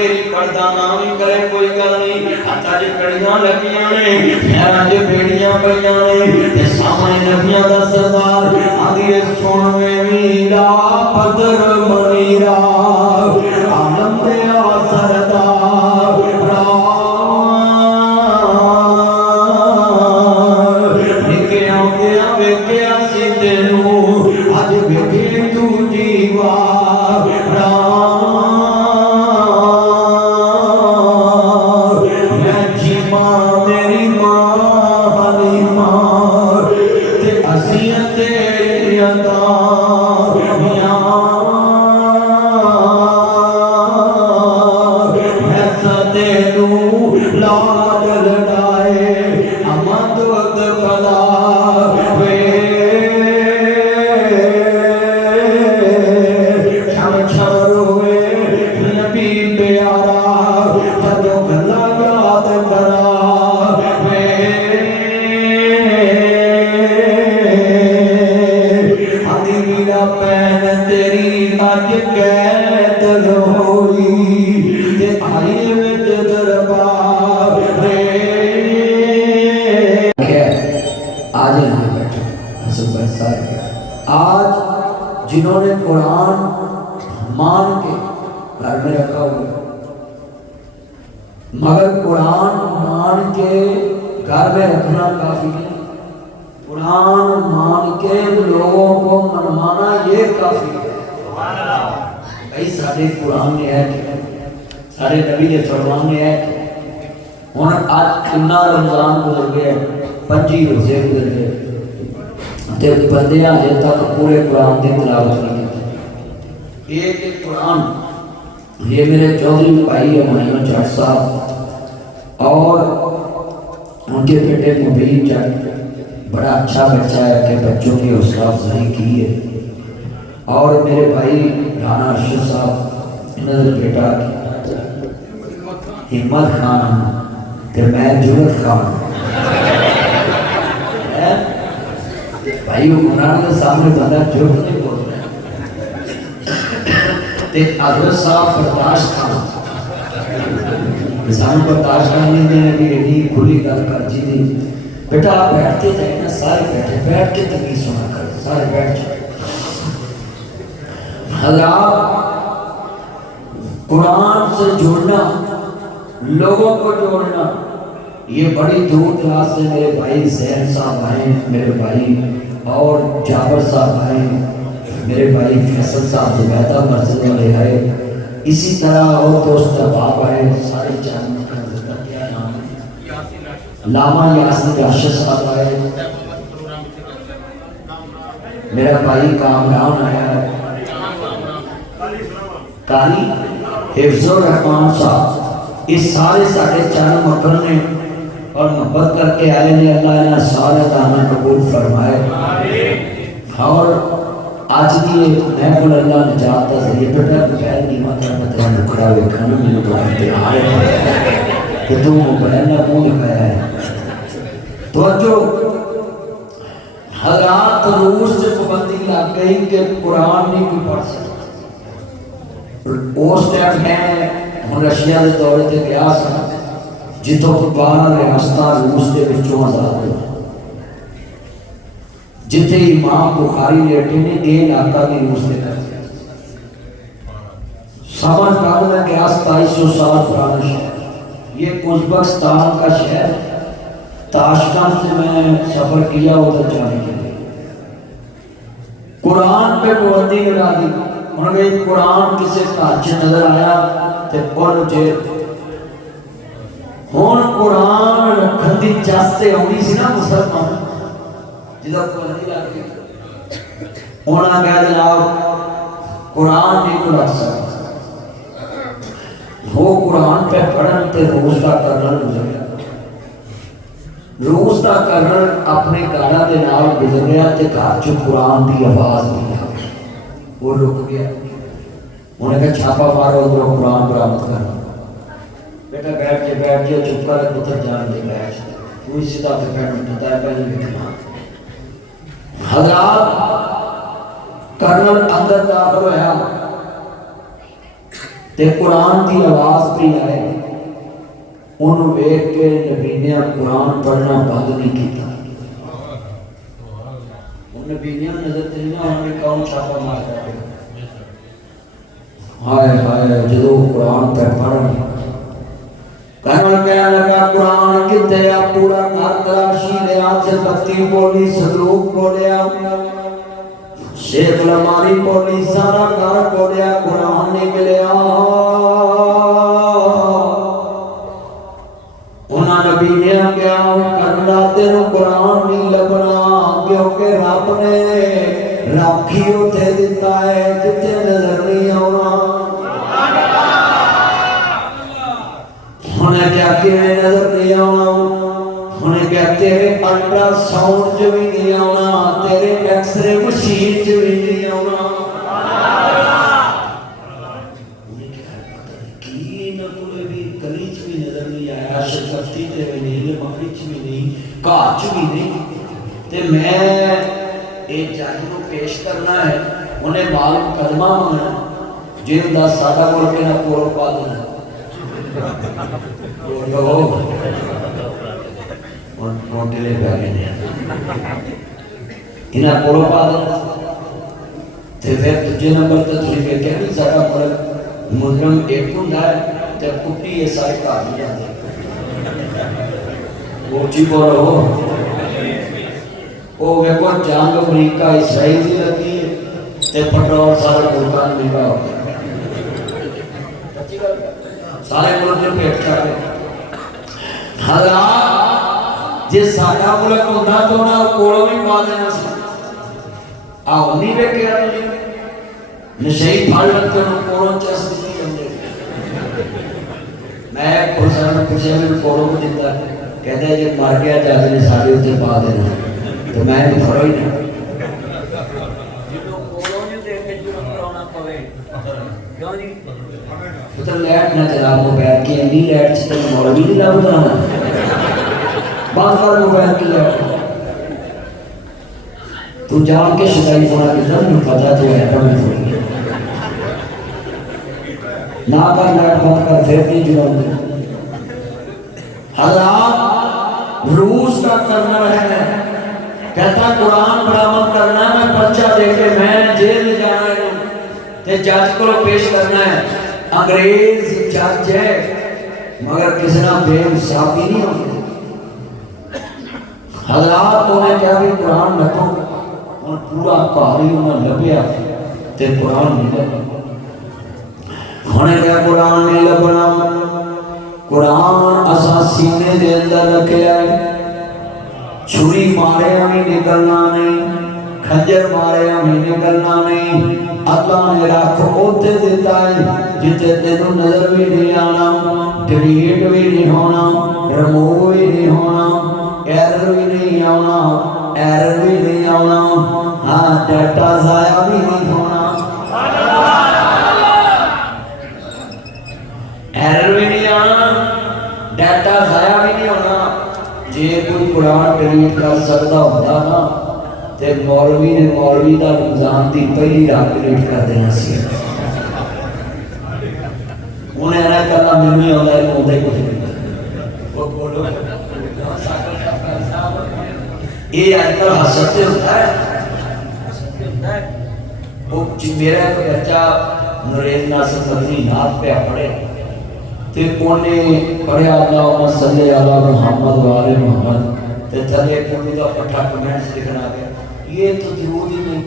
تیری پردہ نہ بھی کرے کوئی گل نہیں ہاتھاں وچ کڑیاں لگیاں نے پیراں وچ بیڑیاں پਈਆਂ نے تے سامنے نبیاں دا سردار آدھی سن میرا بدر منیرا عالم دیا سردار نکیاں گیا ویکھیا سی تینوں اج ویکھے تو جیوا آج جنہوں نے قرآن مان کے گھر میں رکھا ہوا مگر قرآن مان کے گھر میں رکھنا کافی نہیں قرآن مان کے لوگوں کو منوانا یہ کافی ہے بھائی سارے قرآن نے ہے کہ سارے نبی نے فرمان نے ہے کہ ہن آج کنا رمضان گزر گیا 25 روزے گزر گئے تے بندے ہجے تک پورے قرآن کی تلاوت نہیں کی ایک قرآن یہ میرے چودھری بھائی ہمایوں جٹ صاحب اور ان کے بیٹے مبین جٹ بڑا اچھا بچہ ہے کہ بچوں کی حوصلہ افزائی کی ہے اور میرے بھائی رانا ارشد صاحب انہوں نے بیٹا ہمت خان تے میں جرت خان بھائی حکمران کے سامنے بندہ جھوٹ نہیں بول رہا تے حضرت صاحب برداشت خان انسان برداشت خان نہیں دینے بھی ایڈی کھلی گل کر جی دی بیٹا آپ بیٹھتے جائیں نا سارے بیٹھے بیٹھ کے تقریر سنا کر سارے بیٹھ جائیں حضرات قرآن سے جوڑنا لوگوں کو جوڑنا یہ بڑی دور دراز سے میرے بھائی زین صاحب آئے میرے بھائی اور جابر صاحب آئے میرے بھائی فیصل صاحب زبیدہ مرسد والے آئے اسی طرح اور دوست احباب آئے سارے جان کیا نام ہے لاما یاسر راشد صاحب آئے میرا بھائی کامران آیا ہے قاری حفظ الرحمان صاحب اس سارے ساڑھے چار مکر نے اور محبت کر کے آئے نے اللہ انہیں سارے دانا قبول فرمائے اور آج کی میں کو اللہ نجات کا ذریعہ بیٹا بغیر نیمت رحمت ہے نکھڑا ہوئے کھانے میں تو امتحان ہے کہ تو موبائل نہ منہ نکایا ہے توجہ حضرات روز سے پابندی لگ گئی کہ قرآن نہیں کوئی پڑھ سکتا اس ٹائم میں ہن رشیا کے دورے تے گیا سا جتوں 12 ریاستاں روس کے وچوں آزاد ہوئی جتنے امام بخاری لیٹے نے یہ علاقہ بھی روس کے کرتے سمجھ کر میں گیا 2700 سال پرانا شہر یہ ازبکستان کا شہر تاشکند سے میں سفر کیا ادھر جانے کے لیے قرآن پہ پابندی لگا دی انہوں نے قرآن کسی کاچ نظر آیا تے پڑھ جے ہون قرآن رکھن دی چاستے ہونی سی نا مسلمان جدہ پابندی لگا دی انہوں نے کہا جناب قرآن نہیں کو رکھ سکتا وہ قرآن پہ پڑھن تے روز کا کرنا گزر گیا روز کا کرنا اپنے گاڑا دے نال گزر گیا تے گھر چ قرآن دی آواز نہیں آ وہ رک گیا انہوں نے کہا چھاپا مارو ادھر قرآن برآمد کرنا بیٹا بیٹھ کے چپ کر پتر جان دے بیٹھ کوئی سیدھا پہ پہن پتا ہے پہلے لکھنا حضرات کرنل اندر داخل ہویا تے قرآن کی آواز بھی آئے انہوں ویکھ کے نبی نے قرآن پڑھنا بند نہیں کیتا. نبی نے نظر دینا ہمیں کون چھاپا مارتا ہے. ہائے ہائے جدو قرآن پہ پڑھن کہنے لگا قرآن کتے آپ پورا گھر تلاشی لیا سے بتی بولی صدوق بولیا شیخ لماری بولی سارا گھر بولیا قرآن نکلیا. انہاں نبی نے کیا کرنا تیروں قرآن نہیں لبنا کیونکہ رب نے راکھی اتھے دیتا ہے جتے نظر نہیں آنا. انہیں کیا کہ نظر نہیں آنا انہیں کیا تیرے الٹرا ساؤنڈ جو بھی نہیں آنا تیرے ایکس رے مشین جو بھی نہیں آنا. انہیں کیا پتہ نہیں کی نہ کوئی بھی گلی چ بھی نظر نہیں آیا شکتی تے بھی نہیں مکڑی چ بھی نہیں گھر چ بھی نہیں تے میں ایک جج کو پیش کرنا ہے انہیں مال مقدمہ منگنا جن دا سادہ بول کے نہ کورو پا دینا موٹلے پہ آگے نہیں انہیں کورو پا دینا تے پھر تجھے نمبر تے تجھے کہتے ہیں سارا ملک مجرم ایک ہوں ہے تے کٹی یہ سارے کام جاتے وہ چی بولو وہ ویکو جان امریکہ اسرائیل دی لگی ہے تے پٹرول سارے ملکان ملکا ہو سارے ملک نے پیٹ کر رہے حضرات جس ساڑھا ملک ہوتا تو نہ کوڑوں میں پا دینا سی آؤ نہیں بے کیا نشہی پھاڑ لگتے ہیں کوڑوں چیس دیتی ہم دے میں پرسان پوچھے میں کوڑوں کو دیتا کہتا ہے جب مار گیا جاتے نے ساڑھے ہوتے پا دینا تو میں نے پھڑو ہی نہیں تو لیٹ نہ چلا موبائل کی اندی لیٹ سے تک مولوی نہیں لابد رہا بات کر موبائل کی لیٹ تو جان کے شکائی ہونا کی طرح نہیں پتا تو ہے پر میں تھوڑی نہ کر لیٹ بات کر پھر نہیں جنہوں دے حضرات روس کا کرنا ہے کہتا قرآن برآمد کرنا ہے میں پرچہ دے کے میں جیل میں جانا ہے تے جج کو پیش کرنا ہے انگریز جج ہے مگر کسنا بے انصافی نہیں ہوتی. حضرات انہیں کیا بھی قرآن لکھو ان پورا کاری انہیں لبیا تے قرآن نہیں لبنا انہیں کیا قرآن نہیں لبنا قرآن اساں سینے دے اندر رکھے آئے چھری مارے ہمیں نکلنا نہیں کھنجر مارے ہمیں نکلنا نہیں اللہ نے رکھ اوتے دیتا ہے جتے تینوں نظر بھی نہیں آنا ڈیلیٹ بھی نہیں ہونا رموو بھی نہیں ہونا ایرر بھی نہیں آنا ایرر بھی نہیں آنا ہاں ڈیٹا ضائع بھی نہیں ہونا ایرر بھی نہیں آنا ڈیٹا ضائع بھی نہیں ہونا. جے کوئی قرآن ڈیلیٹ کر سکتا ہوتا نا تے مولوی نے مولوی دا رمضان دی پہلی رات ڈیلیٹ کر دینا سی انہیں نہ کرنا ملوی ہوتا ہے ہوتا ہی کچھ نہیں وہ بولو یہ آج کل حسد ہوتا ہے وہ میرا ایک بچہ نریز ناصر مدنی نات پہ پڑھے تے انہیں پڑھے اللہم صلی علی محمد و آل محمد تے تھلے پوری دا پٹھا کمنٹس لکھنا گیا یہ تو درود ہی نہیں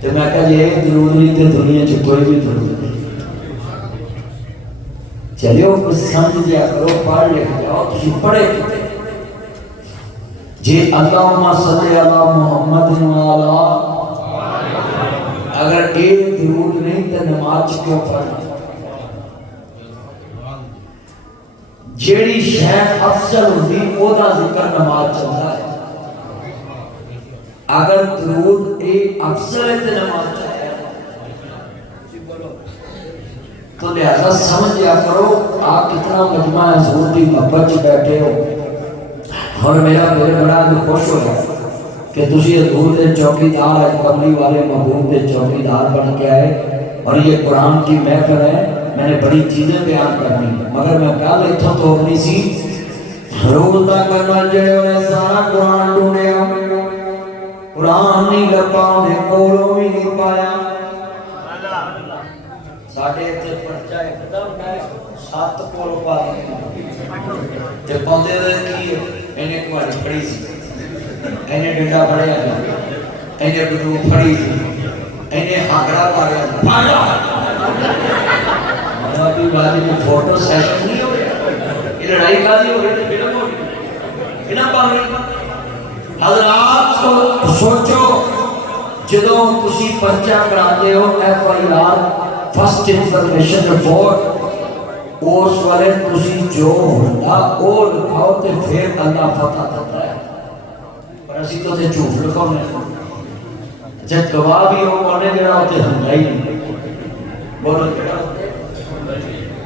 تے میں کہا یہ درود نہیں تے دنیا چ کوئی بھی درود نہیں. چلیو کچھ سمجھ جا کرو پڑھ لکھ جاؤ تسی پڑھے کتے جی اللہم صلی علی محمد و آل اگر ایک درود نہیں تے نماز کیوں پڑھنا جیڑی شیخ افضل ہوتی او دا ذکر نماز چلتا ہے اگر درود ایک افضل ہے تو نماز چلتا ہے تو لہذا سمجھ جا کرو آپ کتنا مجمع حضور دی محبت چ بیٹھے ہو اور میرا بڑا خوش ہو گیا کہ تسی حضور دے چوکیدار کملی والے محبوب دے چوکیدار بن کے آئے اور یہ قرآن کی محفل ہے میں نے بڑی چیزیں بیان کرنی مگر میں کل اتوں توڑنی سی روز دا کرنا جڑے ہوئے سارا قرآن ڈھونڈیا قرآن نہیں لبا انہیں کولوں بھی نہیں پایا ساڑھے اتنے پرچہ ایک دم ہے 7 کولوں پا تے پاؤندے دے کی انہیں کواری پڑی سی انہیں ڈنڈا پڑیا جا انہیں بدو پڑی سی انہیں ہاگڑا پایا پایا ابھی بازی میں فوٹو سیشن نہیں ہو رہا یہ لڑائی بازی ہو رہی ہے فلم ہو رہی ہے پا رہی حضرات سوچو جدوں تسی پرچہ کراتے ہو F I R first information report اس والے تسی جو ہوتا وہ لکھاؤ تے پھر اللہ فتح دیتا ہے پر اسی تو تے جھوٹ لکھاؤ نہیں جب گواہ بھی ہو کونے جڑا ہوتے ہم ہی نہیں بولو جڑا ہوتے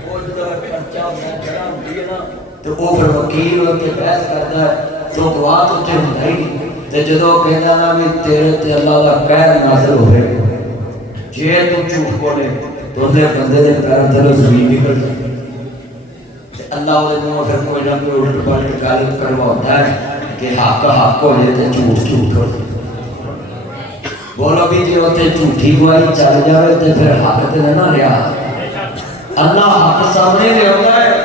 وہ جدہ پرچہ ہوتا جڑا ہوتی ہے نا تو وہ پھر وکیل ہوتے بحث کرتا ہے تو گواہ تو تے ہم ہی نہیں تے جدو کہنا نا بھی تیرے تے اللہ کا قہر نازل ہوئے جے تو جھوٹ بولے تو دے بندے دے پیر تلے زمین نکل تے اللہ دے منہ پھر کوئی نہ کوئی الٹ پلٹ غالب کرواتا ہے کہ حق ہو جائے تے جھوٹ ہو جائے بولو بھی جی ہوتے جھوٹی گواہی چل جائے تے پھر حق تے نہ رہا اللہ حق سامنے لے ہوتا ہے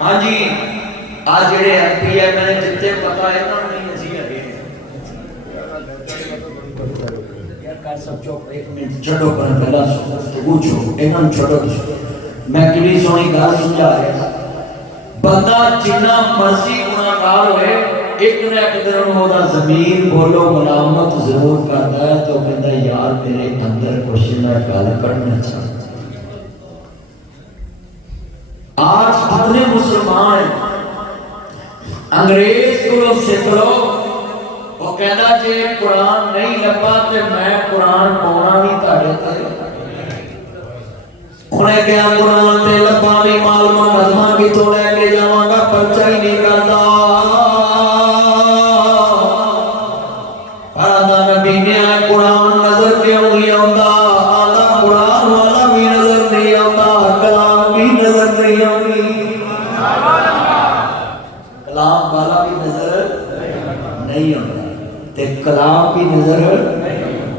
ہاں جی آج جڑے ایم پی ہے میں نے جتنے پتا ہے نا نہیں نسی لگے یار کر سب چوک ایک منٹ چھڑو پر پہلا پوچھو ایمان چھڑو میں کڑی سونی گال سمجھا رہا بندہ جنہ مرضی گناہگار ہوئے ایک نہ ایک دن ہوتا زمین بولو ملامت ضرور کرتا ہے تو کہتا یار میرے اندر کچھ نہ گال کرنا چاہتا آج کتنے مسلمان ہیں انگریز کو سکھ لو وہ کہتا جی قرآن نہیں لبا تے میں قرآن پاؤنا بھی تاڑے تے انہیں کیا قرآن تے لبا بھی معلومہ قدمہ کی تو لے کے جاؤں گا پرچہ ہی نہیں کرتا فرادہ نبی نے آئے قرآن نظر کیوں نہیں ہوتا آدھا قرآن والا بھی نظر نہیں ہوتا کلام بھی نظر نہیں ہوتی کلام والا بھی نظر نہیں ہوتا تے کلام بھی نظر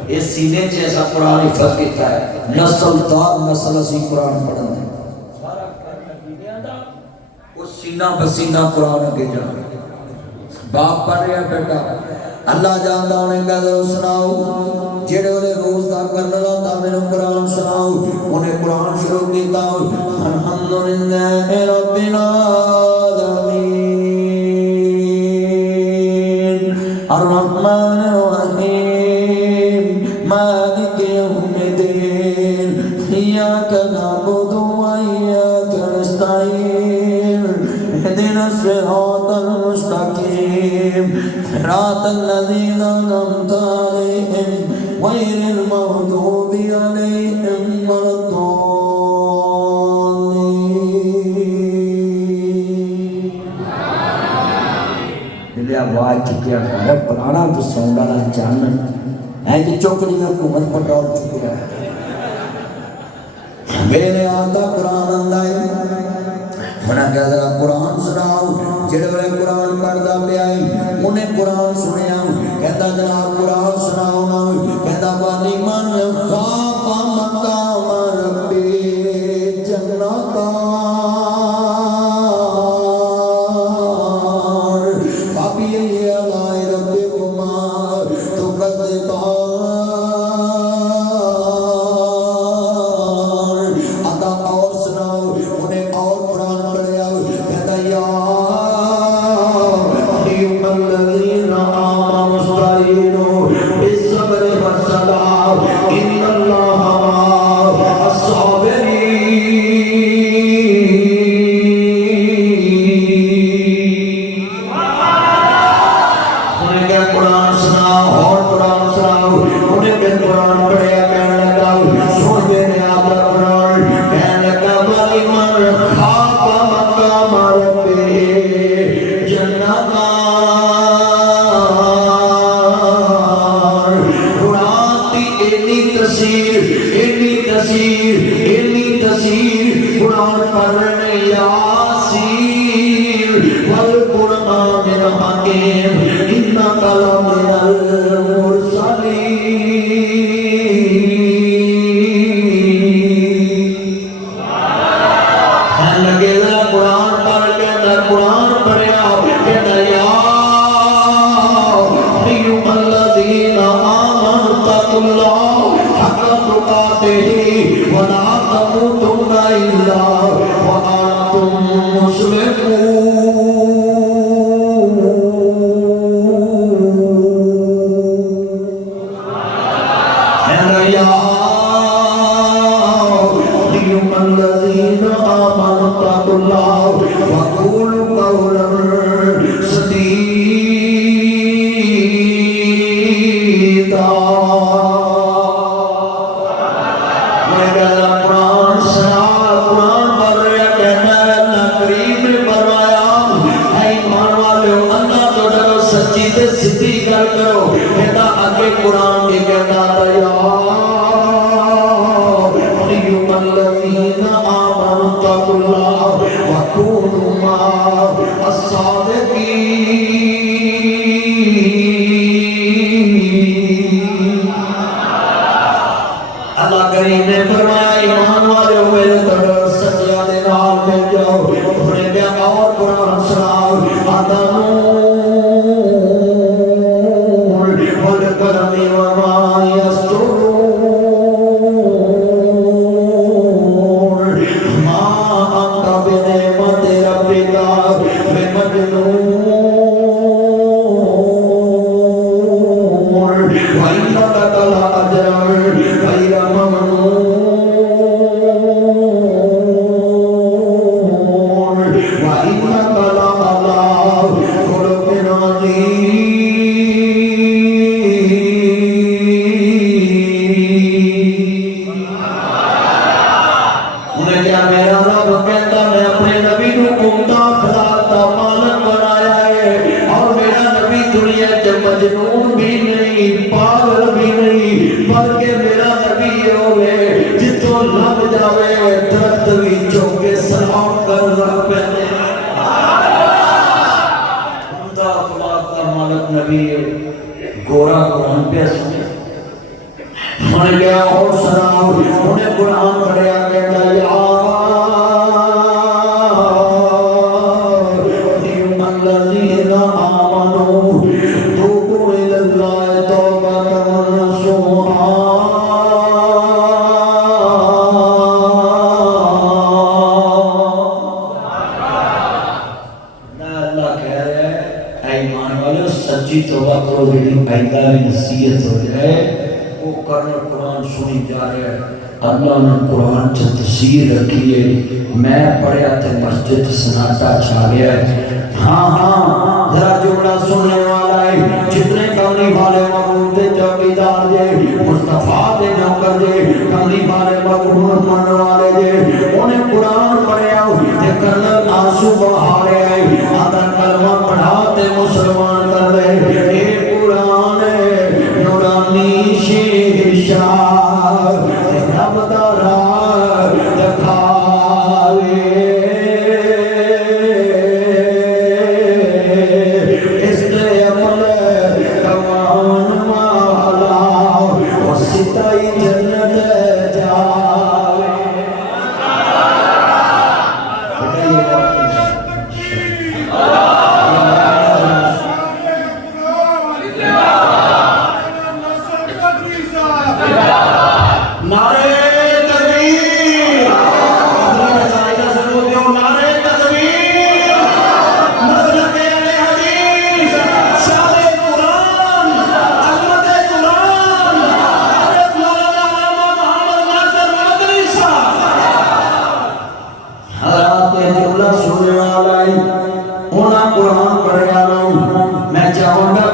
اس سینے سے ایسا قرآن حفظ کیتا ہے نسل دار نسل اسی قرآن پڑھن ہے سارا اس سینہ بسینہ قرآن اگے جا باپ پڑھ رہا بیٹا اللہ جانتا انہیں کہا سناؤ جڑے انہیں روز دا کرنا لاتا میرے قرآن سناؤ انہیں قرآن شروع کیتا الحمدللہ رب العالمین الرحمن الرحیم مالک یوم الدین ایاک نعبد و ایاک نستعین اهدنا الصراط المستقیم صراط الذین انعمت علیہم غیر المغضوب علیہم ولا آواز چکیا ہے پرانا تو سونڈا نہ جانن ہے کہ چوکڑی میں حکومت پٹرول چکیا ہے میرے آدھا قرآن اندائی انہیں کہا ذرا قرآن سناؤ جڑے بڑے قرآن پڑھدا پیا انہیں قرآن سنیا کہتا جناب قرآن سناؤ نا کہتا والی من خاف مقام ربی جنتا الذين آمنوا استعينوا بالصبر والصلاة إن الله इब्राहीम इन्नका लमिनल मुरसलीन। लगे कुरान पढ़ के अंदर कुरान पढ़िया के दया अय्युहल्लज़ीना आमनु तक़ुल्लाह हक़्क़ तुक़ातिही व ला तमूतुन्ना इल्ला व अंतुम मुस्लिमून। या अय्युहल्लज़ीना आमनु तक़ुल्लाह व क़ूलू क़ौलन सदीदा। सिद्धि गल करो कहता आगे कुरान के कहता दया अय्युहल्लज़ीना आमनु तक़ुल्लाह व कूनू मअस-सादिक़ीन। अल्लाह करीम ने फरमाया ईमान वालों मेरे तरफ सच्चियां दे नाल मिल जाओ। उसने कहा और कुरान सुनाओ आदम मजनून भी नहीं पागल भी नहीं बल्कि मेरा नबी होवे जितों लग जावे दरख्त भी चौके सलाम कर रख पैंदे। खुदा खुदा का मालिक नबी गोरा कुरान पे सुने मन गया और सुनाओ उन्हें कुरान पढ़िया कहता तौबा करो जेड़ी आइंदा भी नसीहत हो जाए वो करना। कुरान सुनी जा रहा है अल्लाह ने कुरान च तफसीर रखी है। मैं पढ़िया ते मस्जिद सन्नाटा छा गया है। हाँ हाँ जरा जुमला सुनने वाला है जितने कमली वाले मखलूक दे चौकीदार जे मुस्तफा दे नौकर जे कमली वाले मखलूक मन वाले जे उन्हें कुरान पढ़िया ते कर्नल आंसू बहा रहे हैं आधा कलमा पढ़ा ते मुसलमान कर रहे ये कुरान नूरानी शीशा रब दा राह दिखावे। इस ते अमल कमान वाला और सिताई जन्नत जावे।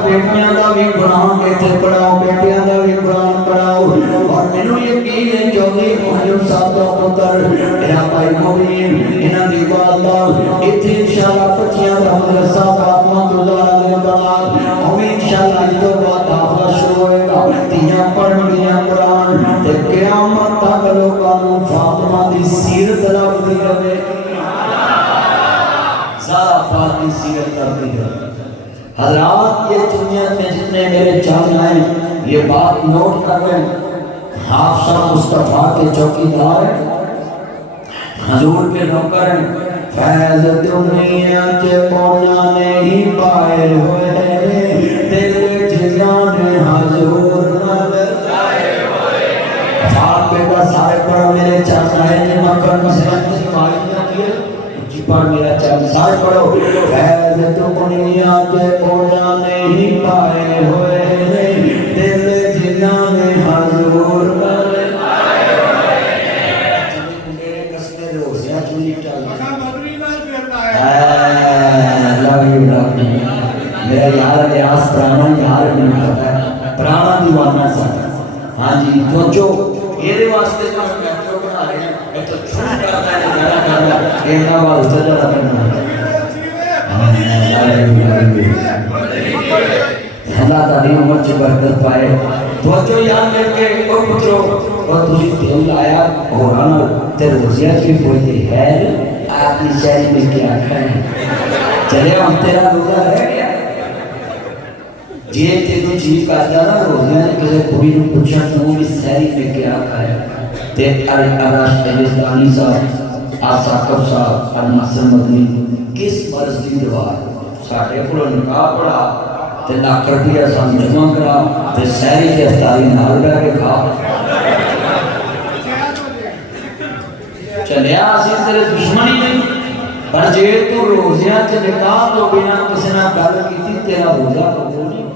बेटियां का भी कुरान इत्थे पढ़ाओ बेटियां का भी कुरान पढ़ाओ और मैनू यकीन है चौधरी मुहम्मद साहब का पुत्र मेरा भाई मुबीन इन्हां दी वालदा इत्थे इंशाअल्लाह बच्चियां दा मदरसा फातिमा गुजारा दे बाद और इंशाअल्लाह इस तो बाद दाखला शुरू होएगा। तियां पढ़णगियां कुरान ते क़यामत तक लोकां नू फातिमा दी सीरत लभदी रहे। ज़हरा पाक दी सीरत करदी रहे। حضرات یہ دنیا میں جتنے میرے چاہنے آئے یہ بات نوٹ کر لیں، حافظہ مصطفیٰ کے چوکیدار ہیں، حضور کے نوکر ہیں، فیض دنیا کے مولا نے ہی پائے ہوئے ہیں، دل جنان حضور نال لائے ہوئے ہیں۔ صحابے کا سارے پڑھو میرے چاہنے آئے نے مکر مسلم کی مائنیاں کیے جی پر میرا چاہنے سارے پڑھو، فیض دنیا کے مولا نے ہی پائے ہوئے ہیں، دل جنان حضور نال لائے ہوئے ہیں۔ میرے قصبے روزیاں چولی ٹال میرا یار ریاض پرانا یار میں پتا ہے پرانا دیوانہ سا ہاں جی تو جو یہ واسطے جو ہم میٹرو بنا رہے ہیں میں تو چھوٹ کرتا ہے نگارہ کرنا اینا وال سجا کرنا اللہ تعالی عمر چی برکت پائے تو جو یاد لے کے او پترو اور تجھے تیل آیا اور آنا تیر روزیہ کی پوچھتے ہے آپ نے شہری میں کیا کھائیں چلے ہم تیرا روزہ رہ گیا جی تیرے چیز کا جانا روزیاں کسے کوئی نے پوچھا تو اس شہری میں کیا کھائیں تے اراش اجزدانی صاحب آساکب صاحب ارناصر مدنی کس مرض کی دوار ساڑھے کلو نکاح پڑا تے لاکھ روپیہ سام جمع کرا تے شہری کے افتاری نال رہ کے کھا چلیا اسی تیرے دشمنی نہیں پر جے تو روزیاں تے نکاح تو بنا کسی نہ گل کیتی تیرا روزہ قبول نہیں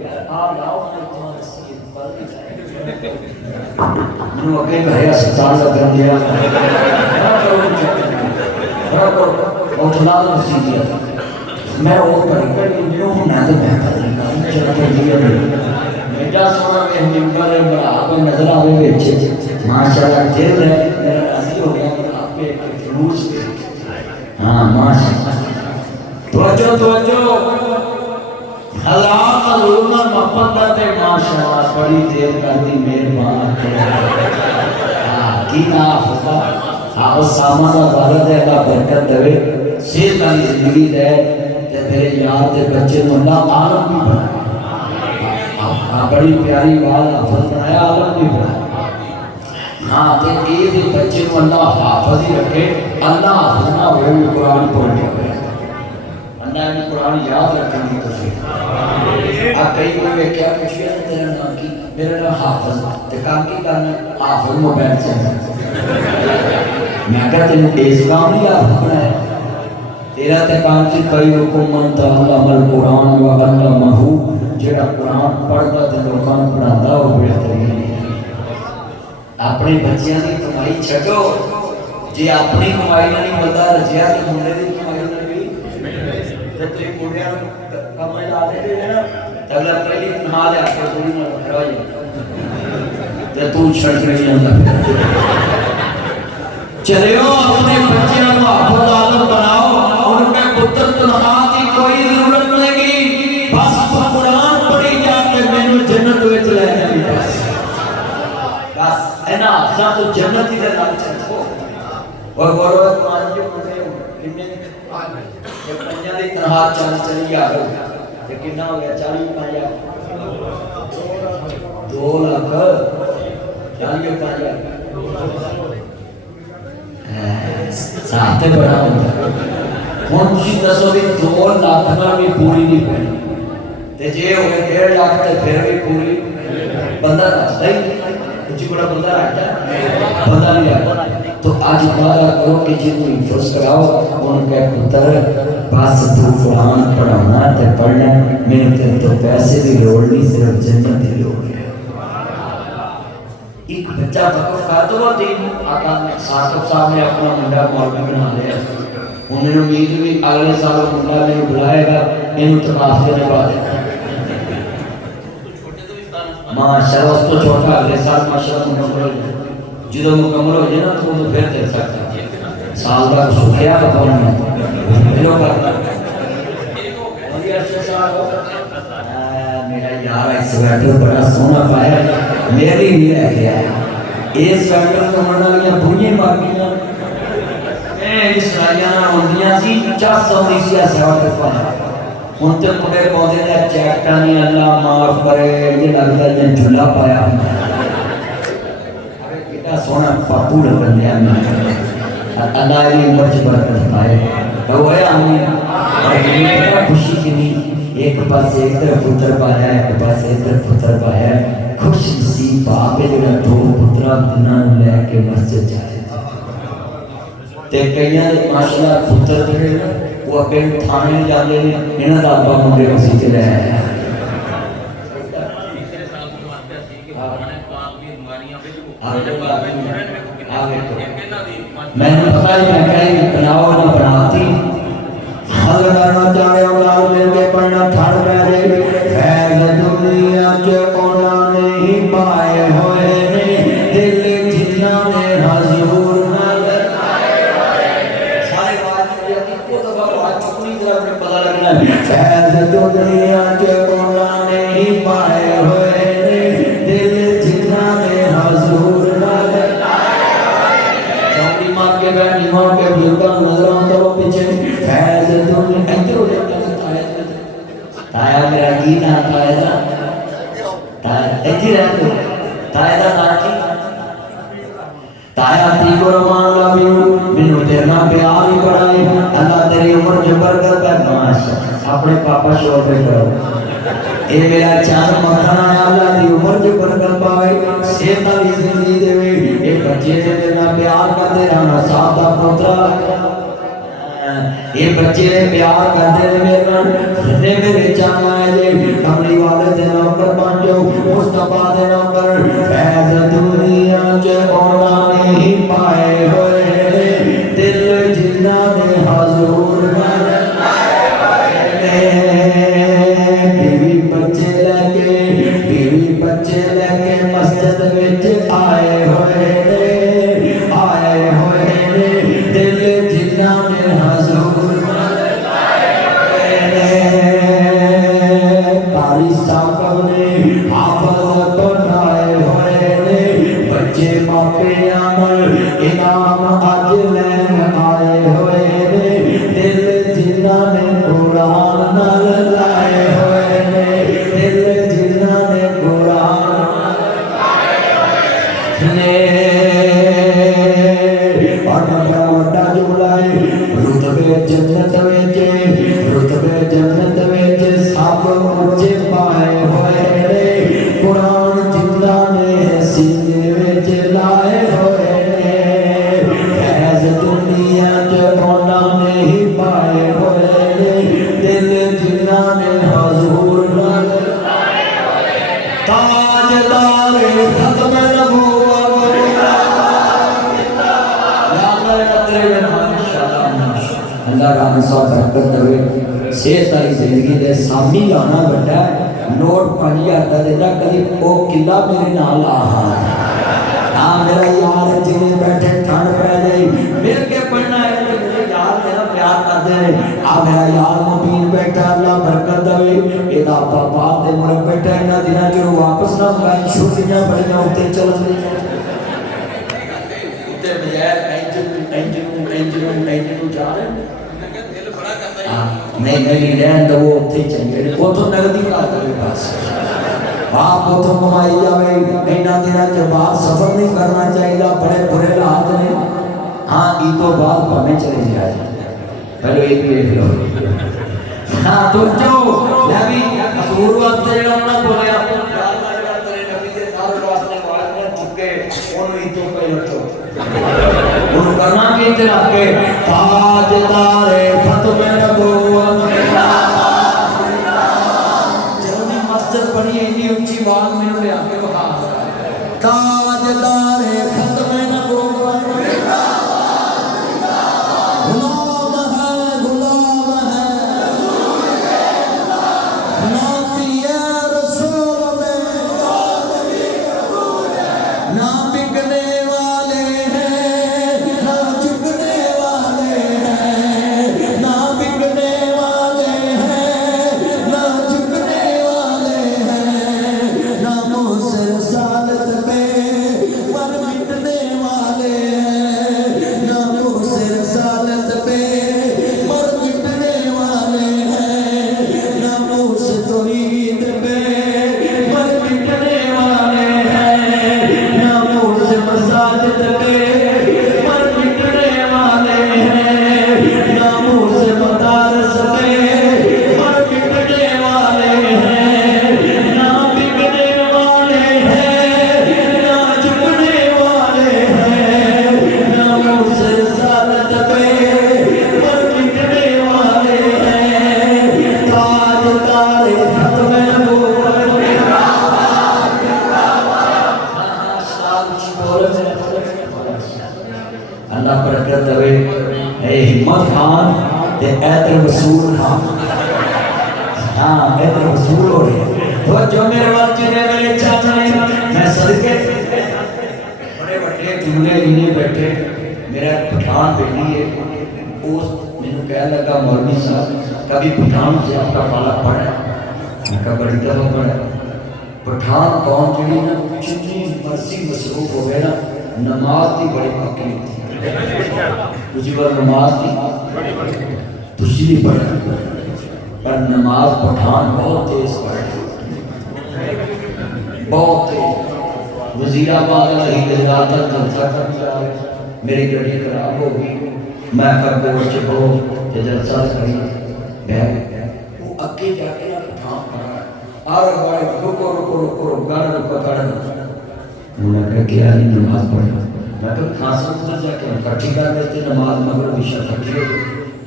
یار آپ لاؤ میں تمہارے سید پر بھی جائے منو اگے کہے اسپتال کا کر دیا اٹھنا نصیحت میں اور پڑھی کر جو ہوں میں تو میں پڑھی کر چل کر دیا میرا سونا میں ممبر بڑا کوئی نظر آوے بیچے ماشاءاللہ دل ہے میرا راضی ہو گیا کہ آپ کے فلوس پہ ہاں ماشاءاللہ توجہ حضرات حضور میں محبت دے ماشاءاللہ بڑی دیر کر دی مہربان کی نافذہ آپ سامان عبادت ہے اللہ برکت دے صحت والی زندگی دے تے میرے یار دے بچے نو اللہ عالم بھی بنائے بڑی پیاری بات حافظ بنایا عالم بھی بنایا ہاں تے ایک بچے کو اللہ حافظ ہی رکھے اللہ حافظ نہ ہوئے بھی قرآن پڑھنے ہوئے اللہ نے قرآن یاد رکھنے کی توفیق آپ کئی کوئی کیا پوچھے تیرا نام کی میرا نام حافظ تے کام کی کرنا حافظ موبائل سے میں کہا تینوں اس کام نہیں حافظ بنایا تیرا تے کام سے کئی حکومت تعلم القرآن و علمہ جڑا قرآن پڑھتا تے لوکاں پڑھاتا وہ بہترین ہے اپنے بچیاں دی کمائی چھڈو جے اپنی کمائی نہیں بندہ رجیا تے منڈے دی کمائی نہیں تے تے منڈیاں کمائی لا دے نا تے اگلا پہلی نماز آ کے تھوڑی نہ کھڑا ہو جائے تے تو چھڑ کے نہیں آندا چلیو اپنے بچیاں کو حافظ عالم بناؤ ان کے پتر تنہا کی کوئی ضرورت نہیں گی بس قرآن پڑھی جا کے مینوں جنت وچ لے جائے بس ہے نا سب تو جنت ہی دے نال چلو اور گورو تمہاری جو منڈے کتنے یہ پنجاں دی تنہا چلی آ گئی تے کتنا ہو گیا 40 پایا 2 لاکھ 40 پایا ساتھ بڑا ہوتا ہوں تھی دسو بھی 2 لاکھ نہ بھی پوری نہیں پڑی تے جے ہوئے 1.5 لاکھ تے پھر بھی پوری بندہ رکھتا ہی کچھ بڑا بندہ رکھتا ہے بندہ نہیں رکھتا تو آج وعدہ کرو کہ جن کو حفظ کراؤ ان کے پتر بس تو قرآن پڑھانا تے پڑھنا میرے تے تو پیسے بھی لوڑ نہیں صرف جنت ہی لوڑ ہے ایک بچہ وقف کر دو دین آقا ساقب صاحب نے اپنا منڈا مولوی بنا لیا انہوں نے امید بھی اگلے سال منڈا میں بلائے گا انہوں تقاف دینے بعد ماشاءاللہ اس تو چھوٹا اگلے سال ماشاءاللہ مکمل ہو جائے جدو مکمل ہو جائے نا تو وہ پھر دیکھ سکتا ہے سال کا سکھیا بتا ہوں ملو کرنا میرا یار ایک سویٹر بڑا سونا پایا میری بھی رہ گیا ہے اس سویٹر کو مرنا لیا بھوئیں مار گیا اس رائیاں ہوندیاں سی 400 سویٹر پایا ہوں تو منڈے پاؤندے نے جیکٹاں نہیں، اللہ معاف کرے یہ لگتا ہے جن جھولا پایا کیڈا سونا پاپو لگن دیا اللہ کی عمر چ برکت پائے کہو ہے آمین۔ اور مجھے پتا خوشی کنی، ایک پاس ادھر پتر پایا ایک پاس ادھر پتر پایا، خوش نصیب باپ ہے جڑا دو پتراں دناں لے کے مسجد جائے تے کئیاں ماشاءاللہ پتر جڑے نا وہ اپنے تھانے جاندے نے انہاں دا ابا منڈے مسجد تے لے آیا میں نے پتا ہی میں کہیں بناؤ نہ بناتی حضرت کرنا چاہے اولاد مل کے پڑھنا تھڑ پہلے فیض دنیا چ انہاں نے ہی پائے ہوئے نے دل جنہاں نے حضور نال سارے بات کو دفعہ بات چکنی طرح اپنے پتہ لگنا ہے فیض دنیا چ انہاں نے ہی پائے ہوئے نے دل جنہاں نے حضور نال کے بیٹھ ایمان کے بزرگاں نظر آتا وہ پیچھے فیض دنیا ادھر ہو جاتا ہے تایا میرا کی نہ تایا دا ادھر ہے تو تایا دا ناکی تایا تی کو رمان لابیو منو تیرنا پیار ہی پڑھائے اللہ تیری عمر جبر کر ہے ماشا اپنے پاپا شور پہ کرو اے میرا چاند مکھنا ہے اللہ دی عمر جبر کر پائے صحت علی زندگی دے اے بچے نے تیرنا پیار کرتے رہنا صاحب دا پوترا اے بچے نے پیار کرتے رہنے میرے چاہنا ہے جے کملی والے دے نوکر بن جاؤ مصطفیٰ دے نوکر فیض دنیا چے انہاں نے ہی پائے ہوئے دل جنہاں نے حضور نال بیوی بچے لے کے مسجد وچ آئے ہوئے دل جنہاں نے حضور قاری صاحب نے حافظ بنائے ہوئے بچے ماپے عمل انعام اج لین آئے ہوئے دل جنہاں نے قرآن نال لائے ہوئے دل جنہاں نے قرآن نے اور بڑا وڈا جملہ ہے رتبے جنت وچ سب اونچے پائے ہوئے قرآن جنہاں نے سینے وچ لائے ہوئے فیض دنیا چ انہاں نے ہی پائے ہوئے دل جنہاں نے حضور نال تاجدار ختم نبوت اللہ رحمت صاحب برکت دے صحت والی زندگی دے سامی لانا بڑا ہے نوٹ 5000 دا دیتا کبھی وہ قلعہ میرے نال آ ہاں میرا یار جنہیں بیٹھے ٹھنڈ پہ جائے مل کے پڑھنا ہے میرے یار میرا پیار کرتے ہیں آ میرا یار مبین بیٹھا اللہ برکت دے ادا پاپا دے ملک بیٹھا انہاں دنوں جو واپس نہ مگائیں چھٹیاں بڑیاں ہوتے چل اتنے بجائے انجنوں جا رہے ہیں نہیں رہن دو وہ اتنے چاہیے وہ تو نگدی کا دے پاس آپ کو تو کمائی جاوے اینا دینا جب بعد سفر نہیں کرنا چاہیے بڑے برے حالات نے ہاں ای تو بعد پہنے چلے جائے پہلو ایک دیکھ لو ہاں تو جو نبی حضور واسطے جڑا انہاں بولیا تیرے نبی دے سارے واسطے والے چکے انہوں ای تو پہلو تو انہوں کرنا کی تیرا کے تاجدار ختم نبوت جلدی مسجد بنی اتنی اونچی آواز میں لے آ کے بہا تاجدار ختم نبوت تے ادھر وصول خان ہاں ادھر وصول ہو رہی ہے وہ جو میرے وقت نے میرے چاچا نے میں صدقے بڑے بڑے جملے انہیں بیٹھے میرا پٹھان بیٹی ہے اس مجھے کہہ لگا مولوی صاحب کبھی پٹھان سے آپ کا پالا پڑا ہے میں کہا بڑی دفعہ پڑا ہے پٹھان قوم جڑی نا جتنی مرضی مصروف ہو گئے نا نماز کی بڑی پکی ہوتی ہے دوسری بار نماز کی دوسری بھی پڑھا پر نماز پٹھان بہت تیز پڑھے بہت تیز وزیر آباد علیہ جلسہ کرتا میری گاڑی خراب ہو گئی میں کر بور چکو جلسہ کری وہ اگے جا کے پٹھان پڑھا اور بڑے رکو رکو رکو گاڑ رکو گاڑ انہوں نے کہا کیا نہیں نماز پڑھا میں کہا خاصا ادھر جا کے کٹھی کر دیتے نماز مغرب عشاء کٹھی ہو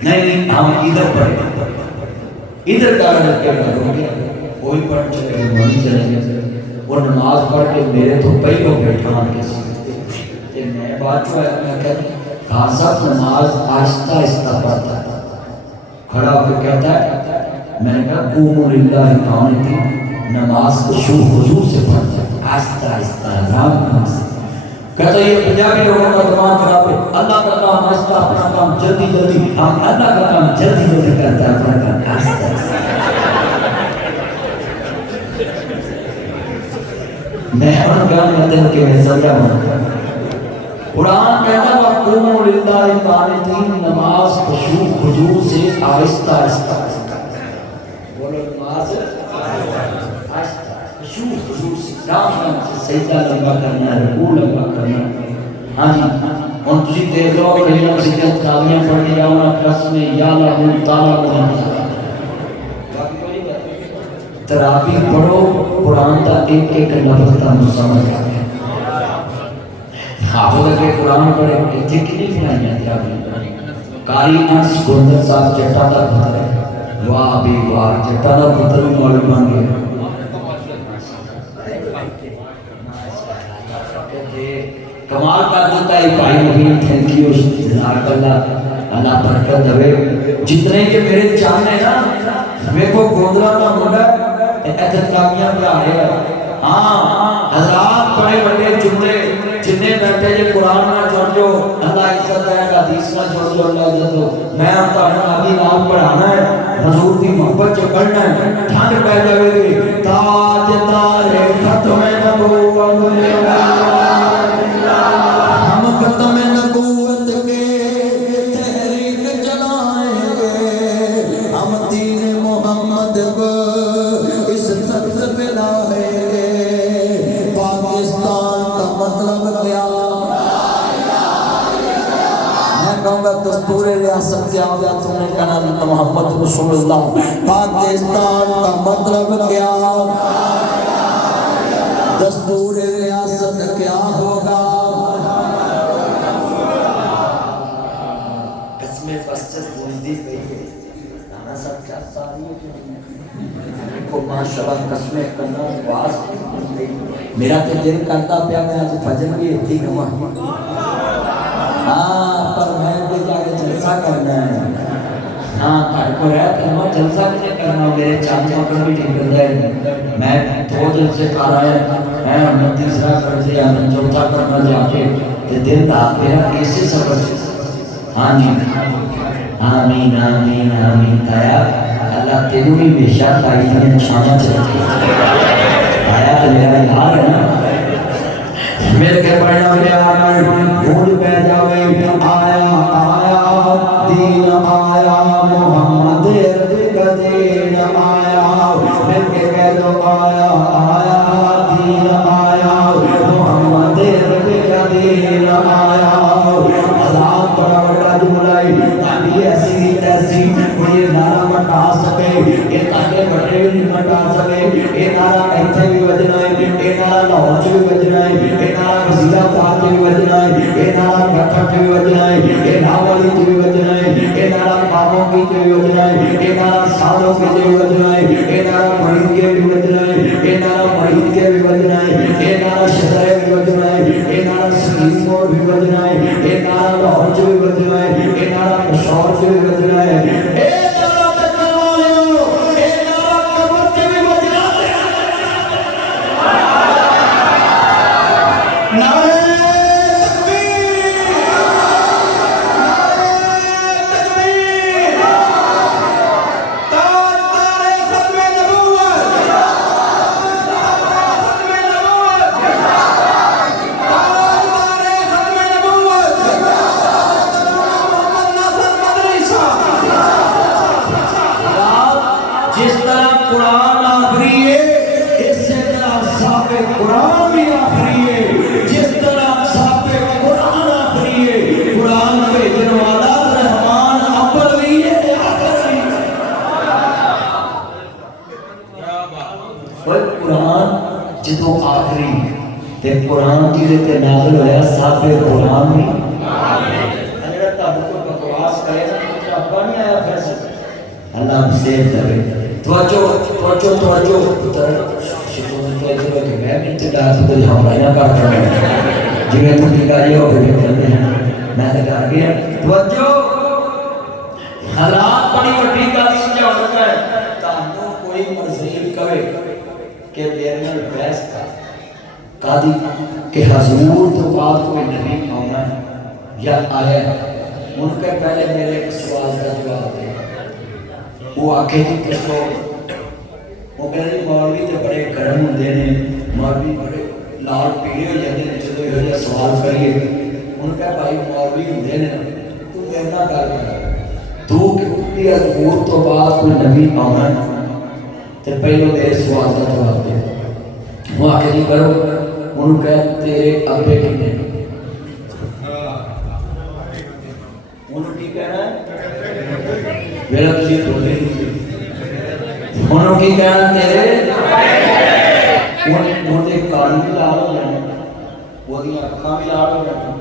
نہیں ہم ادھر پڑھے ادھر گاڑ رکھ کے ہو گیا وہی پڑھ چلے گئے وہی چلے گئے وہ نماز پڑھ کے میرے تو پہی ہو گئے ٹھان کے ساتھ میں بات جو ہے میں کہتا خاصا نماز آہستہ آہستہ پڑھتا ہے کھڑا ہو کے کہتا ہے میں نے کہا قوموا للہ قانتین نماز خشوع خضوع سے پڑھتا ہے آہستہ آہستہ آرام سے کہتا ہے یہ پنجابی لوگوں کا دماغ خراب ہے اللہ کا کام آہستہ اپنا کام جلدی جلدی ہم اللہ کا کام جلدی جلدی کرتا ہے اپنا کام آہستہ آہستہ میں ان کا مدد کے سمجھا ہوں قرآن کہتا ہے وَقُومُوا لِلَّهِ قَانِتِينَ نماز خشوع خضوع سے آہستہ آہستہ بولو نماز آہستہ خشوع خضوع سے رام سے سجدہ لمبا کرنا ہے رکوع لمبا کرنا ہے ہاں جی ان تجھے دیکھ لو کہ یہ مسجد تراویح پڑھ لیا ہونا قسم یا لہو تعالیٰ محمد تراویح پڑھو قرآن کا ایک ایک لفظ کا مسمر کر ہے حافظ کے قرآن پڑھے اتنے کتنی بنائیاں تراویح قاری انس گوندر صاحب جٹا دا پتر ہے واہ بھی واہ جٹا دا پتر بھی معلوم بن گیا کمال کر دیتا ہے بھائی مبین تھینک یو جزاک اللہ اللہ برکت دے جتنے کہ میرے چاہنے نا میرے کو گوندرا کا منڈا ایتھت کامیاں پڑھا رہے ہیں ہاں حضرات بڑے بڑے جملے جنہیں بیٹھے یہ قرآن نہ جوڑ جو اللہ عزت ہے حدیث نہ جوڑ جو اللہ عزت ہو میں آپ تو نبی نام پڑھانا ہے حضور کی محبت جو کرنا ہے ٹھنڈ پہ جائے گی تاج تارے ختم نبوت ہم ختم نبوت کے تحریک چلائیں گے ہم دین محمد کو اس سخت پہ لائیں گے پاکستان کا مطلب کیا میں کہوں گا دستور ریاست کیا ہو گیا تم نے کہنا محمد رسول اللہ پاکستان کا مطلب کیا دستور ریاست کیا ہوگا قسمیں پسچس بولدی گئی ہے نانا سب کیا ساری کو ماشاءاللہ قسمیں کرنا باز میرا تو دل کرتا پیا میں آج فجر بھی اتنی گھما ہاں پر میں بھی جا کے جلسہ کرنا ہے ہاں تھاڑ کو رہا کرنا جلسہ کیسے کرنا میرے چاچا پر بھی ٹھیک کرتا ہے میں دو دل سے کھا رہا ہے میں تیسرا کر سے یا میں چوتھا کرنا جا کے دل دا میرا ایسے سفر ہاں جی آمین آمین آمین تایا اللہ تینوں بھی ہمیشہ تائی میں چھانا چاہتے آیا تو میرا یار ہے نا میرے کے پڑھنا میں آنا بھول پہ جاوے آیا آیا دین آیا محمد رب کا دین آیا میرے کے کہہ دو آیا آیا دین آیا محمد رب کا دین آیا عذاب بڑا بڑا جملائی تاکہ ایسی تیسی کوئی نعرہ مٹا سکے یہ تاکہ بڑے بھی نہیں مٹا سکے یہ نعرہ ایتھے بھی وجنا ہے یہ نعرہ لاہور سے بھی وجنا ہے یہ نعرہ وزیر آباد سے بھی وجنا ہے یہ نعرہ گٹھڑ سے بھی وجنا ہے یہ لاہوری سے بھی وجنا ہے یہ نعرہ کاموں کی سے بھی وجنا ہے یہ نعرہ سالوں کی سے بھی وجنا ہے یہ نعرہ مرید کے بھی وجنا ہے یہ نعرہ مرید کے بھی وجنا ہے یہ نعرہ شہر بھی وجنا ہے یہ نعرہ سکیم مور بھی وجنا ہے یہ نعرہ لاہور سے بھی وجنا ہے یہ نعرہ پشاور سے بھی وجنا ہے قرآن آخری ہے اسی طرح صاحب قرآن بھی آخری ہے، جس طرح صاحب قرآن آخری ہے قرآن بھیجن والا رحمان اول بھی ہے آخر بھی ہے۔ قرآن جدو آخری تے قرآن جیدے تے نازل ہویا صاحب قرآن بھی اگر تب کوئی بکواس کرے نا تو ابا نہیں آیا فیصل اللہ بسیر کرے توجہ پتر شکون توجہ کہ میں بھی انتظار تو کچھ ہمراہیاں کر کریں جنہیں تو نگاہی ہو گئے کرنے ہیں میں نے کہا گیا توجہ حالات بڑی وڈی گل سمجھا ہوتا ہے تانوں کوئی مرضی کرے کہ بیرنل بحث کا قاضی کہ حضور تو بعد کوئی نبی آنا ہے یا آیا ہے ان کے پہلے میرے ایک سوال کا جواب دے وہ آکے جی کسو وہ کہتے ہیں مولوی تے بڑے گرم ہوندے نے مولوی بڑے لال پیڑے ہو جاتے ہیں جدو یہ سوال کریے ان کا بھائی مولوی ہوندے نے تو میرنا کر تو کہ حضور تو بعد کوئی نبی آنا ہے تے پہلے میرے سوال کا جواب دے وہ آکے جی کرو انہوں کہتے تیرے ابے کنے انہوں کی کہنا ہے میرا تجھے بولے انہوں کی کہنا تیرے انہوں نے کان بھی لال ہو جانے وہ دیا اکھاں بھی لال ہو جانے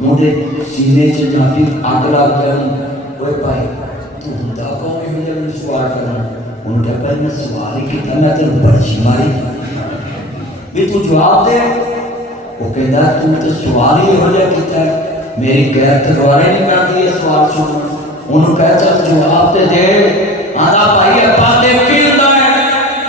انہوں نے سینے سے جاتی آگ لگ جانی وہ پائی تو ہندہ کون ہے مجھے میں سوال کرنا انہوں نے کہا میں سوال ہی کیتا میں تیرے برشی ماری بھی تو جواب دے وہ کہتا ہے تم تو سوال ہی ہو جائے کیتا ہے میری غیر تدوارے نہیں کر دیئے سوال سن انہوں کہتا ہے جواب دے دے آدھا بھائی ابا دے کیلنا ہے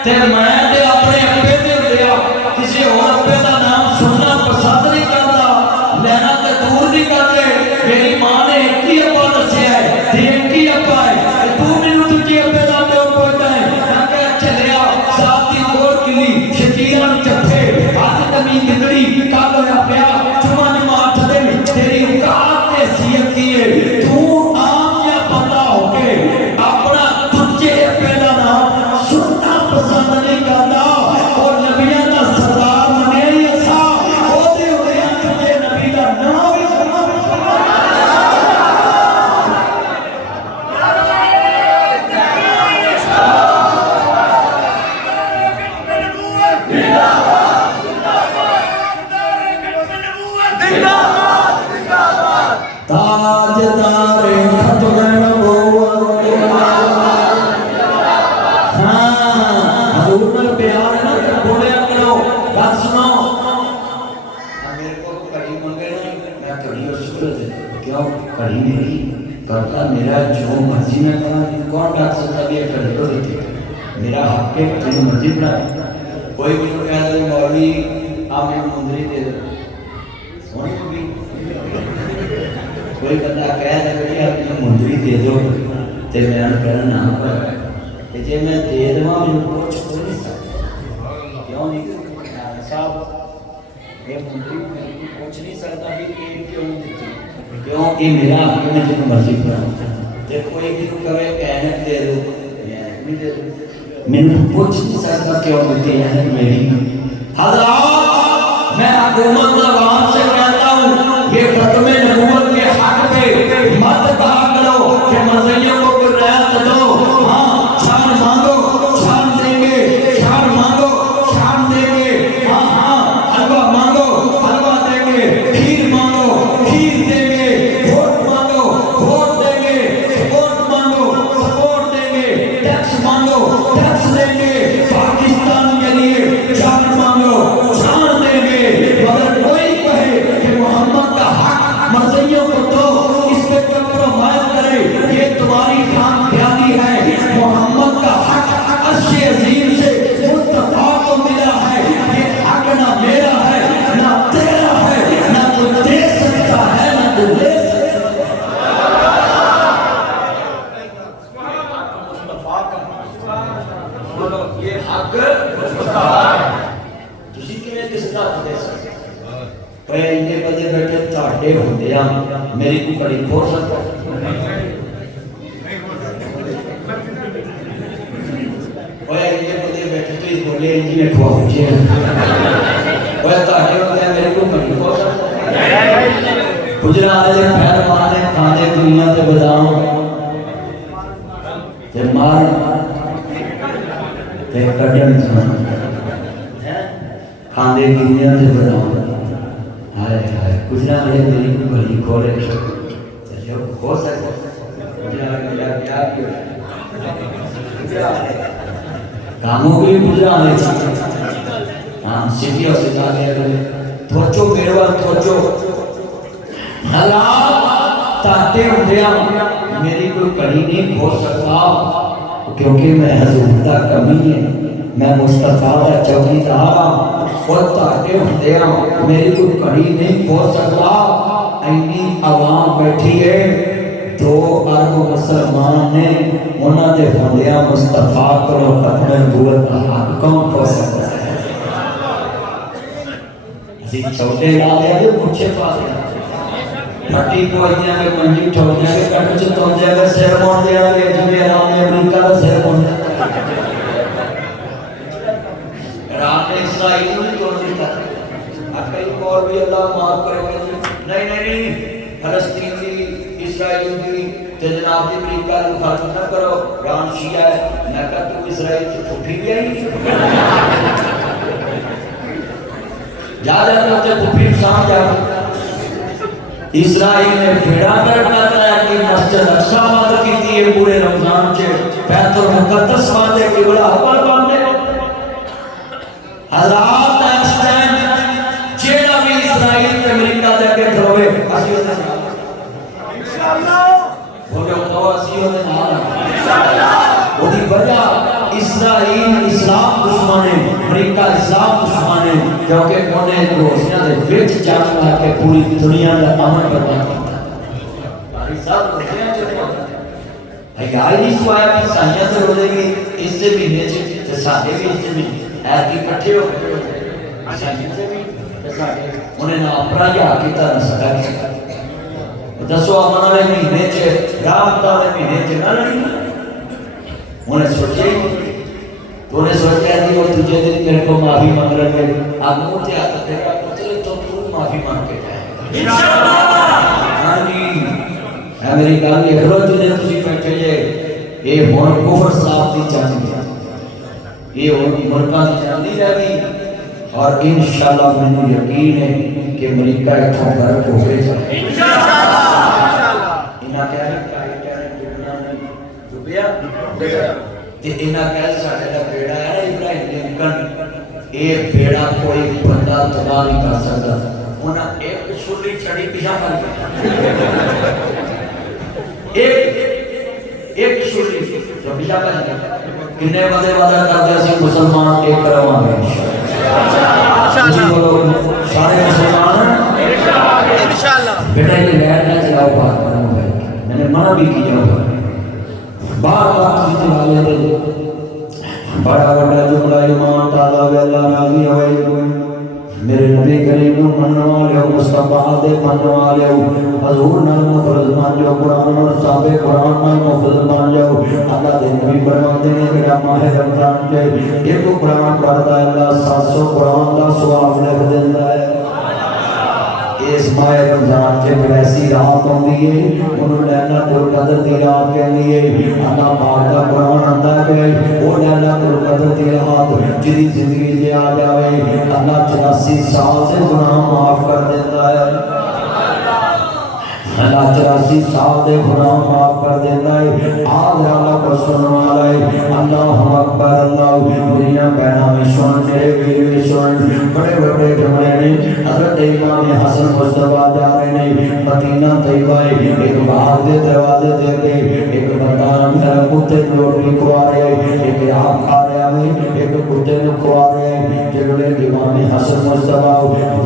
تے میں دے اپنے ابے دے دیا کسی اور ابے دا نام سننا پسند نہیں کرتا لینا تے دور نہیں کرتے میری ماں نے ایک ہی ابا دسیا ہے تے ایک ہی ابا ہے تو نہیں تجھے ابے دا پہ پہنچا ہے میں کہا چلیا ساتھ دی کور کلی شکیران چپے آج نمی گدڑی کالو یا پیا چمان مات دن تیری اوقات نے سیت کیے تو عام یا پتا ہو کے اپنا تجھے پہلا نام سننا پسند نہیں کرنا اور نبیان کا سردار منے یہ سا ہوتے ہوئے تجھے نبی کا نام ہی سننا تاجدار ختم نبوت ہاں حضور میں پیار ہے نا کہ بولے کرو بات سنو میرے کو کڑی منگے نا میں کڑی رسول دے کیوں کڑی میری کرتا میرا جو مرضی میں کرا کون ڈاک سکتا بھی ہے کڑی کو دیتی میرا حق ہے جو مرضی بنا کوئی بھی کہہ دے مولوی آپ میں مندری دے دو سونی کو بھی کوئی بندہ کہہ دے کہ آپ میں مندری دے دو تے میں نے کہنا نام پر کہ جے میں دے دوں مجھے کچھ ہو نہیں سکتا کیوں نہیں صاحب یہ مندری کچھ نہیں سکتا بھی کہ کیوں دیتی کیوں کہ میرا حق میں جب مرضی پر تے کوئی بھی کہے احمد دے دو میں دے دو میں نے کچھ نہیں سکتا کیوں دیتی ہے میری حضرات میں حکومت عوام سے کہتا ہوں یہ ختم نبوت کے حق پہ مت کہا کرو کہ مرضیوں کو کوئی رعایت دو ہاں شان مانگو شان دیں گے شان مانگو شان دیں گے ہاں ہاں حلوہ مانگو حلوہ دیں گے کھیر مانگو کھیر دیں گے ووٹ مانگو ووٹ دیں گے سپورٹ مانگو سپورٹ دیں گے ٹیکس مانگو ٹیکس دیں گے پاکستان کے لیے جان مانگو جان دیں گے مگر کوئی کہے کہ محمد کا حق مرضیوں کو دو اس پہ کمپرومائز کرے یہ تمہاری خام خیالی ہے محمد کا حق عرش عظیم سے مصطفیٰ کو ملا ہے یہ حق نہ میرا ہے نہ تیرا ہے نہ تو دے سکتا ہے نہ تو لے سکتا مصطفیٰ کا یہ حق مصطفیٰ تسی کیویں کس دا دے سکتے پے انہیں بندے بیٹھے تہاڈے ہوندے آ میری کو کڑی کھول سکتا اوے चले जी में खवा जी वो ताके होते मेरे को कहीं हो सकता गुजरा वाले पैर मारने खाने दुनिया ते बदाम ते मार ते कटन खाने दुनिया ते बदाम हाय हाय गुजरा वाले मेरी को बड़ी खोले चलो हो सकता गुजरा वाले क्या किया कामों भी गुजरा वाले हाँ सिटी और सितारे थोचो मेरवा थोचो हालात ताते उठिया मेरी कोई कड़ी नहीं हो सकता क्योंकि मैं हजूर दा कमी है मैं मुस्तफा दा चौकीदार और ताते उठिया मेरी कोई कड़ी नहीं हो सकता इन्नी आवाम बैठी है 2 अरब मुसलमान ने उन्होंने होंदिया मुस्तफा को खत्म नबूवत दा हक कौन हो सकता है जी छोटे ला दे मुझे पास फटी को इतना के मंजी ठोक जाके कट से तो जाके सिर मोड़ दिया के जिन्हें राम ने अमेरिका का सिर मोड़ राम ने इस्राइल को तोड़ दिया अब कई और भी अल्लाह माफ करेगा नहीं नहीं नहीं फलस्तीन की इस्राइल की तो जनाब जी अमेरिका को खत्म न करो राम शिया है मैं कहता तू इस्राइल से उठी भी आई जा जा तो फिर साथ जा इस्राइल ने भेड़ा करना कराया कि मस्जिद अक्सा बंद की थी पूरे रमजान के बैतुल मुकद्दस बांधे किबला अव्वल बांधे हालात ऐसे जेड़ा भी इस्राइल ते अमेरिका दे के खलोवे असली इंशाअल्लाह बोलो तो असली दे नाल इंशाअल्लाह ओदी वजह इस्राइल इस्लाम दुश्मन है अमेरिका इस्लाम दुश्मन है क्योंकि उन्हें रोशिया दे विच जंग ला के पूरी दुनिया का अमन बर्बाद किया हमारी सब रोशिया चले है यार नहीं सोया भी साइया तो रोजेगी इससे महीने से साडे भी इससे महीने ऐ की इकट्ठे हो गए साइया से भी साडे उन्हें ना अपना या किता ना सदा किया दसो अमन वाले महीने च रात वाले महीने च ना लड़ी उन्हें सोचे तो उन्हें सोचा कि वो तुझे दिन मेरे को माफी मांग रहे थे अब मुझे आता तेरा पुत्र तो तू माफी मांग के जाएगा इंशाअल्लाह हां जी अमेरिका के खरोज ने तुसी बैठे ये हुन कुफर साहब दी चांदी ये हुन मुल्कां दी चांदी रह गई और इंशाअल्लाह मैंने यकीन है कि अमेरिका इथों गलत हो गए इंशाअल्लाह इना क्या है दुनिया में डुबिया ते इना कह साडे दा बेड़ा है इब्राहिम लिंकन ए बेड़ा कोई बंदा तबाह नहीं कर सकता उन्हां एक छुरी छड़ी पिछा कर एक छुरी जो पिछा कर कितने बंदे वादा करते सी मुसलमान एक करवांगे इंशाअल्लाह बोलो सारे मुसलमान इंशाअल्लाह बेटा ये लहर ना चलाओ बात करो मैंने मना भी किया हुआ बार बार जीते वाले दे बड़ा बड़ा जुमला ईमान ताला वेला राजी होए मेरे नबी करीम नु मनने वाले मुस्तफा दे मनने वाले हजूर नाल मुफरद मान जो कुरान और साबे कुरान नाल मुफरद मान जाओ अल्लाह दे नबी फरमाते ने कि माह रमजान के एक कुरान पढ़दा अल्लाह 700 कुरान दा सवाब लिख देंदा है इस माह रमजान के ऐसी रात आती है उन्होंने लैलतुल कदर दी रात कहनी है अल्लाह पाक दा कुरान आंदा है वो लैलतुल कदर दी रात जिहदी जिंदगी ते आ जावे अल्लाह 84 साल से गुनाह माफ कर देता है अल्लाह 84 साल दे गुनाह माफ कर देता है आज अल्लाह को सुनने वाला है अल्लाहु अकबर अल्लाह दुनिया बहना में सुन मेरे वीर में सुन बड़े बड़े जमले ने हजरत इमाम हसन मुस्तफा जा रहे ने मदीना तैयबा एक बाहर दे दरवाजे दे के एक बंदा मेरा कुत्ते को रोटी खवा रहा है एक आप खा रहा है एक कुत्ते को खवा रहा है जगले इमाम हसन मुस्तफा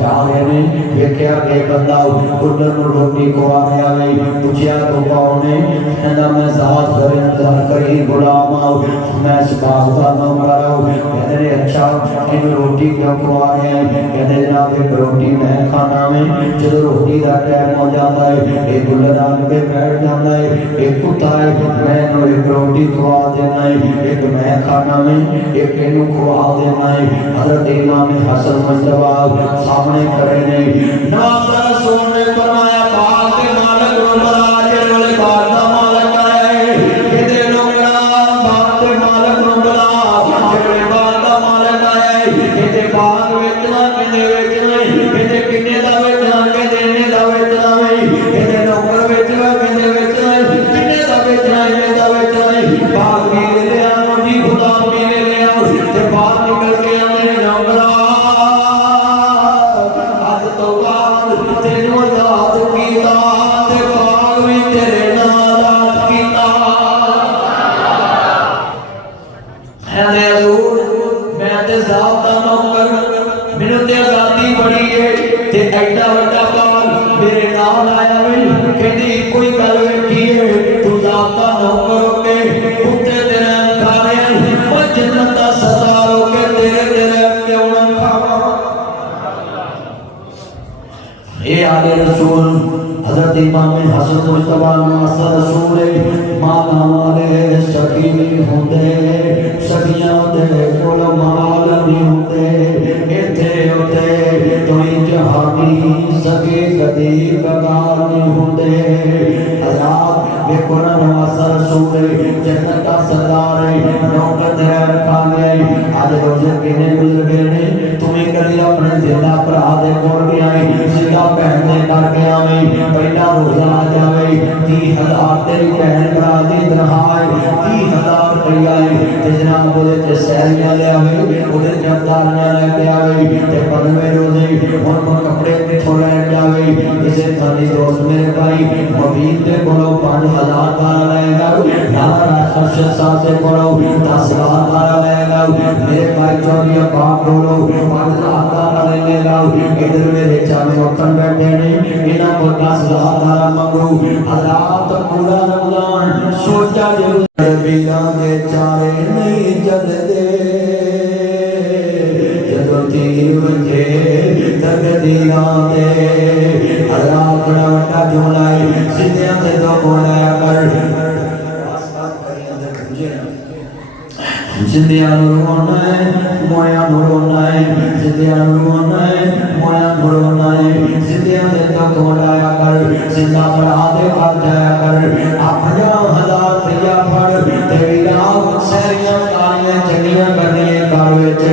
जा रहे ने देखा के बंदा कुत्ते को रोटी खवा रहा है पूछा तो कौन है कहना मैं जात फरिंदा करी गुलाम हूं मैं इस बात का नौकर हूं कहने अच्छा इन रोटी क्यों खवा रहे हैं कहने जनाब एक रोटी मैं खाना में जब रोटी का टाइम हो जाता है एक गुल्लदान पे बैठ जाता है एक कुत्ता है मैं एक रोटी रोटी खवा देना है, एक मैं खाना में एक इन्हू खवा देना है। हजरत इमाम हसन मुस्तफा सामने खड़े ने। नवाज रसूल ने फरमाया पाक के मालिक रुबरा जेड़े बार दा मालिक है, इहदे नौकरा बाग के मालिक रुबरा जेड़े बार दा मालिक है, इहदे बाग वेचना किने वेचना, इहदे किने दा वेचना किने ने दा वेचना, इहदे नौकर वेचना किने वेचना, किने दा वेचना इहदे दा वेचना। बाग भी ले लिया मोदी खुदा भी ले लिया ते बाहर निकल के आंदे नौकरा अज तो बाद तेनू याद कीता ते बाग भी तेरे नाल याद कीता है। हजूर मैं ते साहब दा नौकर, मैनू ते आजादी बड़ी है ते एडा वड्डा बाग मेरे नाल आया वे, कहंदी कोई गल वेखी है तू साहब दा नौकर हो के कुत्ते तेरे खा रहे ओ जन्नत दा सरदार हो के तेरे क्यों ना खावा। ये आले रसूल हजरत इमाम हसन मुस्तफा नासर रसूल माला वाले सखी नहीं होंदे, सखियां दे कोल माल नहीं होंदे, इथे उते तोई जहानी सगे कदी कगार नहीं होंदे। आजाद देखो ना नासर रसूल जन्नत दा सरदार नौकर दे खा गए। आज रोजे किने गुजर गए ने, तुम्हें कभी अपने जिंदा भरा दे कोल भी आई जिंदा भैन दे कर गया वे, पहला रोजा आ जावे 30,000 तेरी भैन भरा दी दरहाय 30,000 रुपया ते जनाब ओदे ते सैरियां ले आवे, ओदे जरदारियां लेके आवे ते 15वें रोजे हुण कपड़े किथों ले आवे। इसे थाने दोस्त मेरे भाई मबीन दे कोलों 5,000 तारा लेगा, नारा अरशद साहब दे कोलों 10,000 तारा लेगा, मेरे भाई चौधरी बाप कोलों 5,000 तारा लेगा। इधर मेरे चार वतन बैठे ने, इन्हां को 10,000 तारा मंगो। हालात पूरा रमजान सोचा जरूर बीरा दे चारे नहीं जलदे, जदों 3 बजे तकदीरां दे हालात बड़ा वड्डा जुमला है, सिद्धियां ते तो बोलाया कर जिंदिया रोना है मोया रोना है, जिंदिया रोना है मोया रोना है, जिंदिया दे तो बोलाया कर जिंदा बढ़ा दे कर जाया कर। 50,000 रुपया फड़ तेरी रात सैरियां तालियां चंगियां करनियां घर विच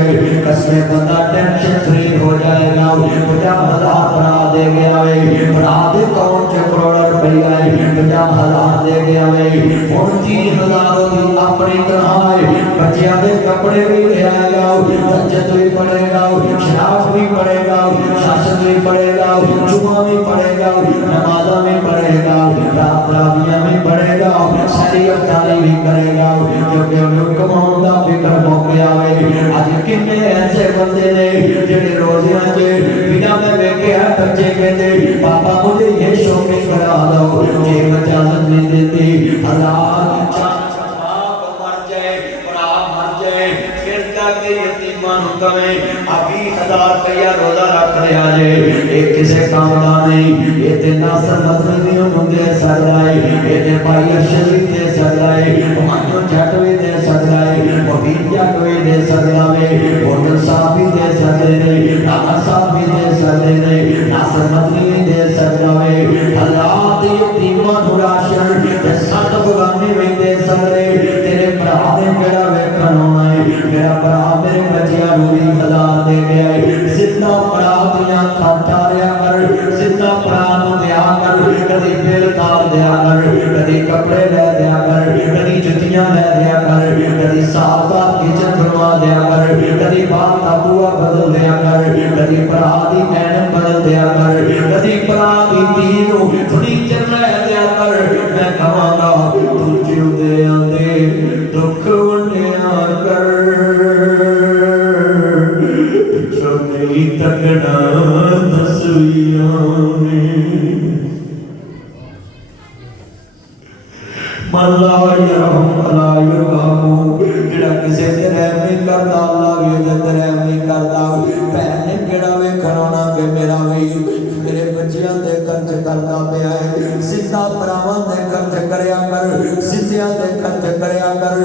कसमे बंदा टेंशन फ्री हो जाएगा। 50,000 बढ़ा दे गया वे, बढ़ा दे अकाउंट च करोड़ रुपया है, 50,000 दे गया वे, हुण 30,000 दी अपनी तरह बच्चियां दे कपड़े भी ले आएगा, तज्जत भी पड़ेगा, शराब भी पड़ेगा, शासन भी पड़ेगा, जुमा भी पड़ेगा, नमाज़ा भी पड़ेगा, रात रावियां भी पड़ेगा, सारी अफ्तारी भी करेगा, क्योंकि उन्हें कमाउण दा फिक्र हो गया है। आज कितने ऐसे बंदे ने जेड़े रोज़ियां च बिना मैं वेखे है बच्चे कहते पापा मुझे ये शॉपिंग करा दो, ये इजाजत नहीं देती। हालात अभी 1000 रुपया रोजा रख लिया जे, एक किसी काम का नहीं, ये ते नासर मदनी भी उन्होंने दे सकता है, ये ते भाई अरशद भी दे सकता है, मानो जट भी दे सकता है, मबीन जट भी दे सकता है, होटल साहब भी दे सकते हैं, राणा साहब भी दे सकते हैं, नासर मदनी भी दे सकता है। हालात यतीमां नूं राशन ते सत बगाने भी दे सकते। तेरे भरा ने केड़ा वेखण आउणा है, मेरा भरा मेरे बच्चियां नूं 20,000 दे गया है, जिन्ना भरा दियां खाता रिया कर, जिन्ना भरा नूं दिया कर, कदी बिल तार दिया कर, कदी कपड़े ले दिया कर, कदी जुत्तियां ले दिया कर, कदी साल का किचन बनवा दिया कर, कदी बाहर का बुआ बदल दिया कर, कदी भरा दी मैडम बदल दिया कर, कदी भरा दी धी नूं फर्नीचर ले दिया कर। मैं कहांगा तू जिउंदे आंदे दुख वंडिया कर, पिछों नहीं तकना तस्वीरां ने मल्ला यरहम अला यरहमू, जेड़ा किसे ते रहम नहीं करदा अल्लाह भी ओदे ते रहम नहीं करदा। भैन ने केड़ा वेखण आउणा कि मेरा भी मेरे बच्चियां दे खर्च करदा पिया है, सिद्धा भरावां दे खर्च करया कर, कर, जिंदियां दे खर्च करया कर,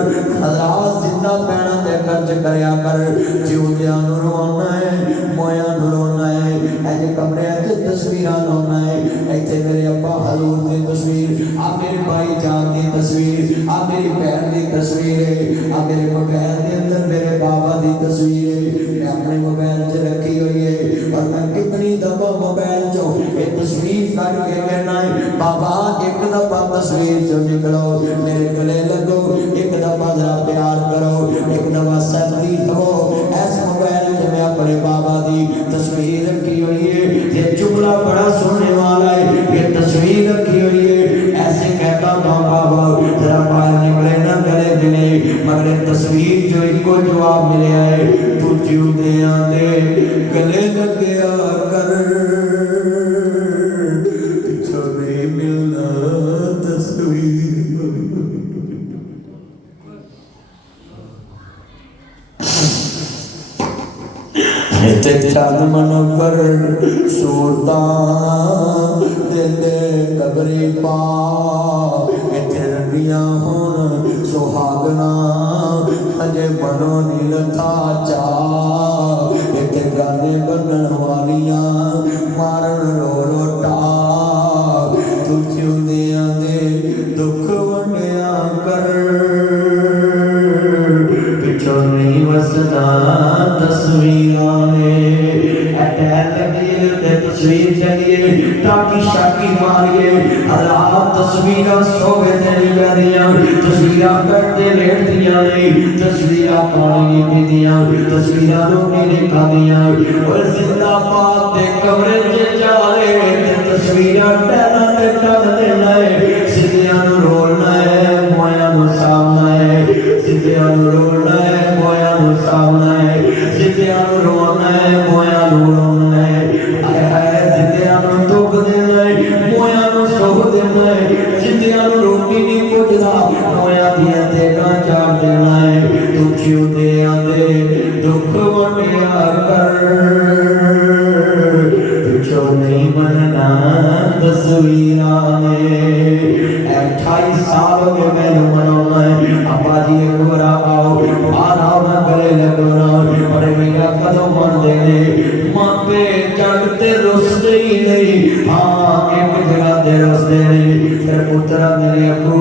हज़ार जिंदा पैणा दे खर्च करया कर। जिउंदियां नूं रोना है, मोया नूं रोना है, ऐसे कमरियां च तस्वीरां लाउणा है। इत्थे मेरे अब्बा हजूर दी तस्वीर, आ मेरे भाई जान दी तस्वीर, आ मेरी बहन दी तस्वीर है, आ मेरे मोबाइल के अंदर मेरे बाबा दी तस्वीर है। मैं अपने मोबाइल च रखी हुई है और मैं कितनी दफा मोबाइल चो एक तस्वीर कट के कहना है बाबा एक दफा तस्वीर चो निकलो, मेरे गले लगो, एक दफा जरा प्यार करो, एक दफा सैलरी दो। इस मोबाइल च मैं अपने बाबा दी तस्वीर रखी हुई है। ये जुमला बड़ा सुनने वाला है, ये तस्वीर रखी हुई है। ऐसे कहता हूँ बाबा जरा बाहर निकले ना गले दिले, मगर तस्वीर जो इनको जवाब मिले है तू जिउंदे आंदे गले लग्या कर, पिछों नहीं मिलना तस्वीर। चंद मनोवर सूरता दिले कबरी पा, इत्थे रंडियां होन सुहागना हजे मनो नील था चा, इत्थे गाने बनन वालियां मारन रो रोटा। तू जिउंदियां दे दुख वंडिया कर, पिछों नहीं वसना तस्वीरां ने। अटैक लगी ते तस्वीर चलिए टाकी शाकी मारिए, हज़ार तस्वीरां सोवे ते नहीं पैदियां, तस्वीरां करते लेटदियां नहीं, तस्वीरां पानी पीदियां, तस्वीरां रोटी नहीं खादियां। और जिंदाबाद ते कमरे च जाले ते तस्वीरां टैना ते टन देना है। सिद्धियां नूं रोलना है, मोया नूं सामना है, सिद्धियां नूं रोलना है, मोया नूं सामना है, सिद्धियां नूं रोना है, मोया नूं रोना है। आए हाय सिद्धियां नूं दुख देना है, मोया नूं सुख देना है, सिद्धियां नूं रोटी नहीं पुजदा, मोया दियां देगां चाड़ देना है। तू जिउंदे आंदे दुख वंडिया कर, पिछों नहीं मनना तस्वीरां ने। 28 साल हो गए मैनू मनाउणा है, अब्बा जी एक बार आओ बाहर आओ ना गले लगो ना, बड़े भैया कदों मनदे ने मापे जग ते रुसदे ही नहीं। हाँ एक जगह ते रुसदे नहीं, फिर पुत्रा मेरे अबू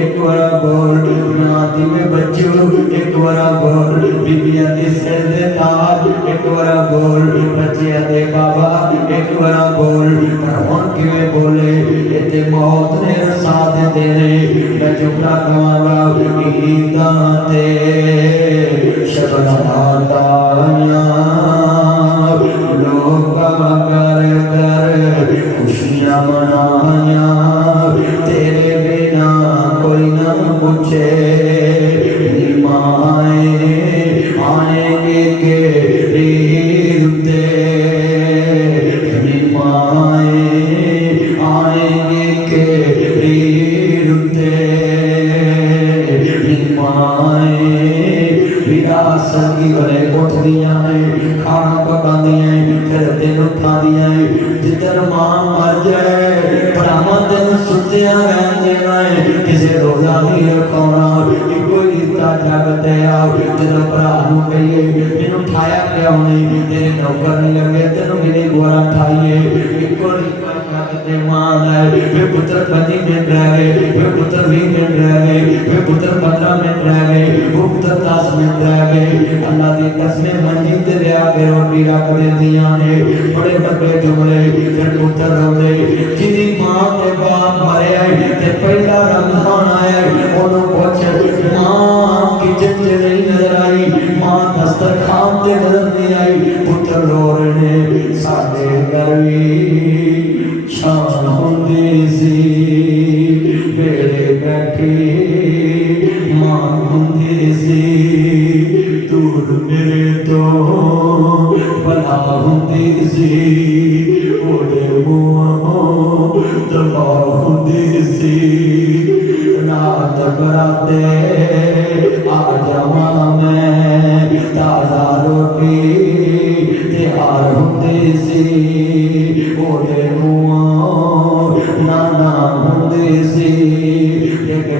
एक बार बोल नाती में बच्चू एक बार बोल, बीबिया दी सिर दे ताज एक बार बोल, बच्चिया दे बाबा एक बार बोल। पर हुण किवें बोले इत्थे मौत ने साथ देने। मैं चुपड़ा कवांगा ईदां ते शबनां तारियां लोकां कर कर खुशियां मनाइयां, तेरे बिना कोई ना पूछे नी माए आएंगे केड़ी रुते, नी माए आएंगे केड़ी रुते, नी माए विरासत की गले उठदियां ने, खाना पकादियां फिर दिन उठादियां। जिधर मां मर जाए भरावां दिन सुत्तियां रहन देना है, किसी रोजा नहीं रखाउणा। इको रिश्ता जग ते आओ, जदों भरा नूं कहिए मैनूं ठाया क्यों नहीं, तेरे नौकर नहीं लगे तेनों मेरे गोरा ठाइए। इको रिश्ता जग ते मां दा है, वे पुत्र 25 मिनट रह गए, वे पुत्र 20 मिनट रह गए, वे पुत्र 15 मिनट रह गए, वो पुत्र 10 मिनट रह गए। अल्लाह दी कसमें मंजी ते लिया के रोटी रख देंदियां ने, बड़े बड़े जुमले। फिर पुत्र रोंदे जिहदी मां ते बाप मरिया ते पहला रमजान आया, ओनू पुछ मां किचन च नहीं नजर आई, मां दस्तरखान ते नजर नहीं आई। पुत्र रो रहे ने साडे घर भी शाम हुंदी सी, वेले बैठी मां हुंदी सी, दूर मेरे तो भला हुंदी सी, ओदे मुंहों दबा हुंदी सी। रात बराते आ जावां मैं, ताज़ा रोटी तैयार हुंदी सी, ओदे मुंहों नाना हुंदी सी। एक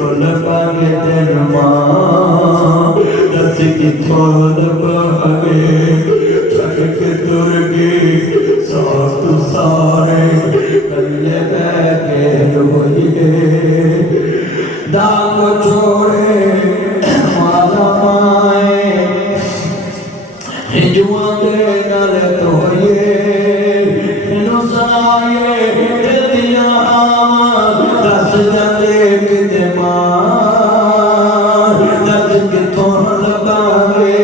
किथों लभांगे तेन मां दस किथों लभांगे छड़ के तुर गए साथ सारे कल्ले बह के रोइए दाग छोड़े माला माए हिजुआ दे नल तोड़िए इनु सुनाए दिल दिया दस जाते किते मां दस किथों लभांगे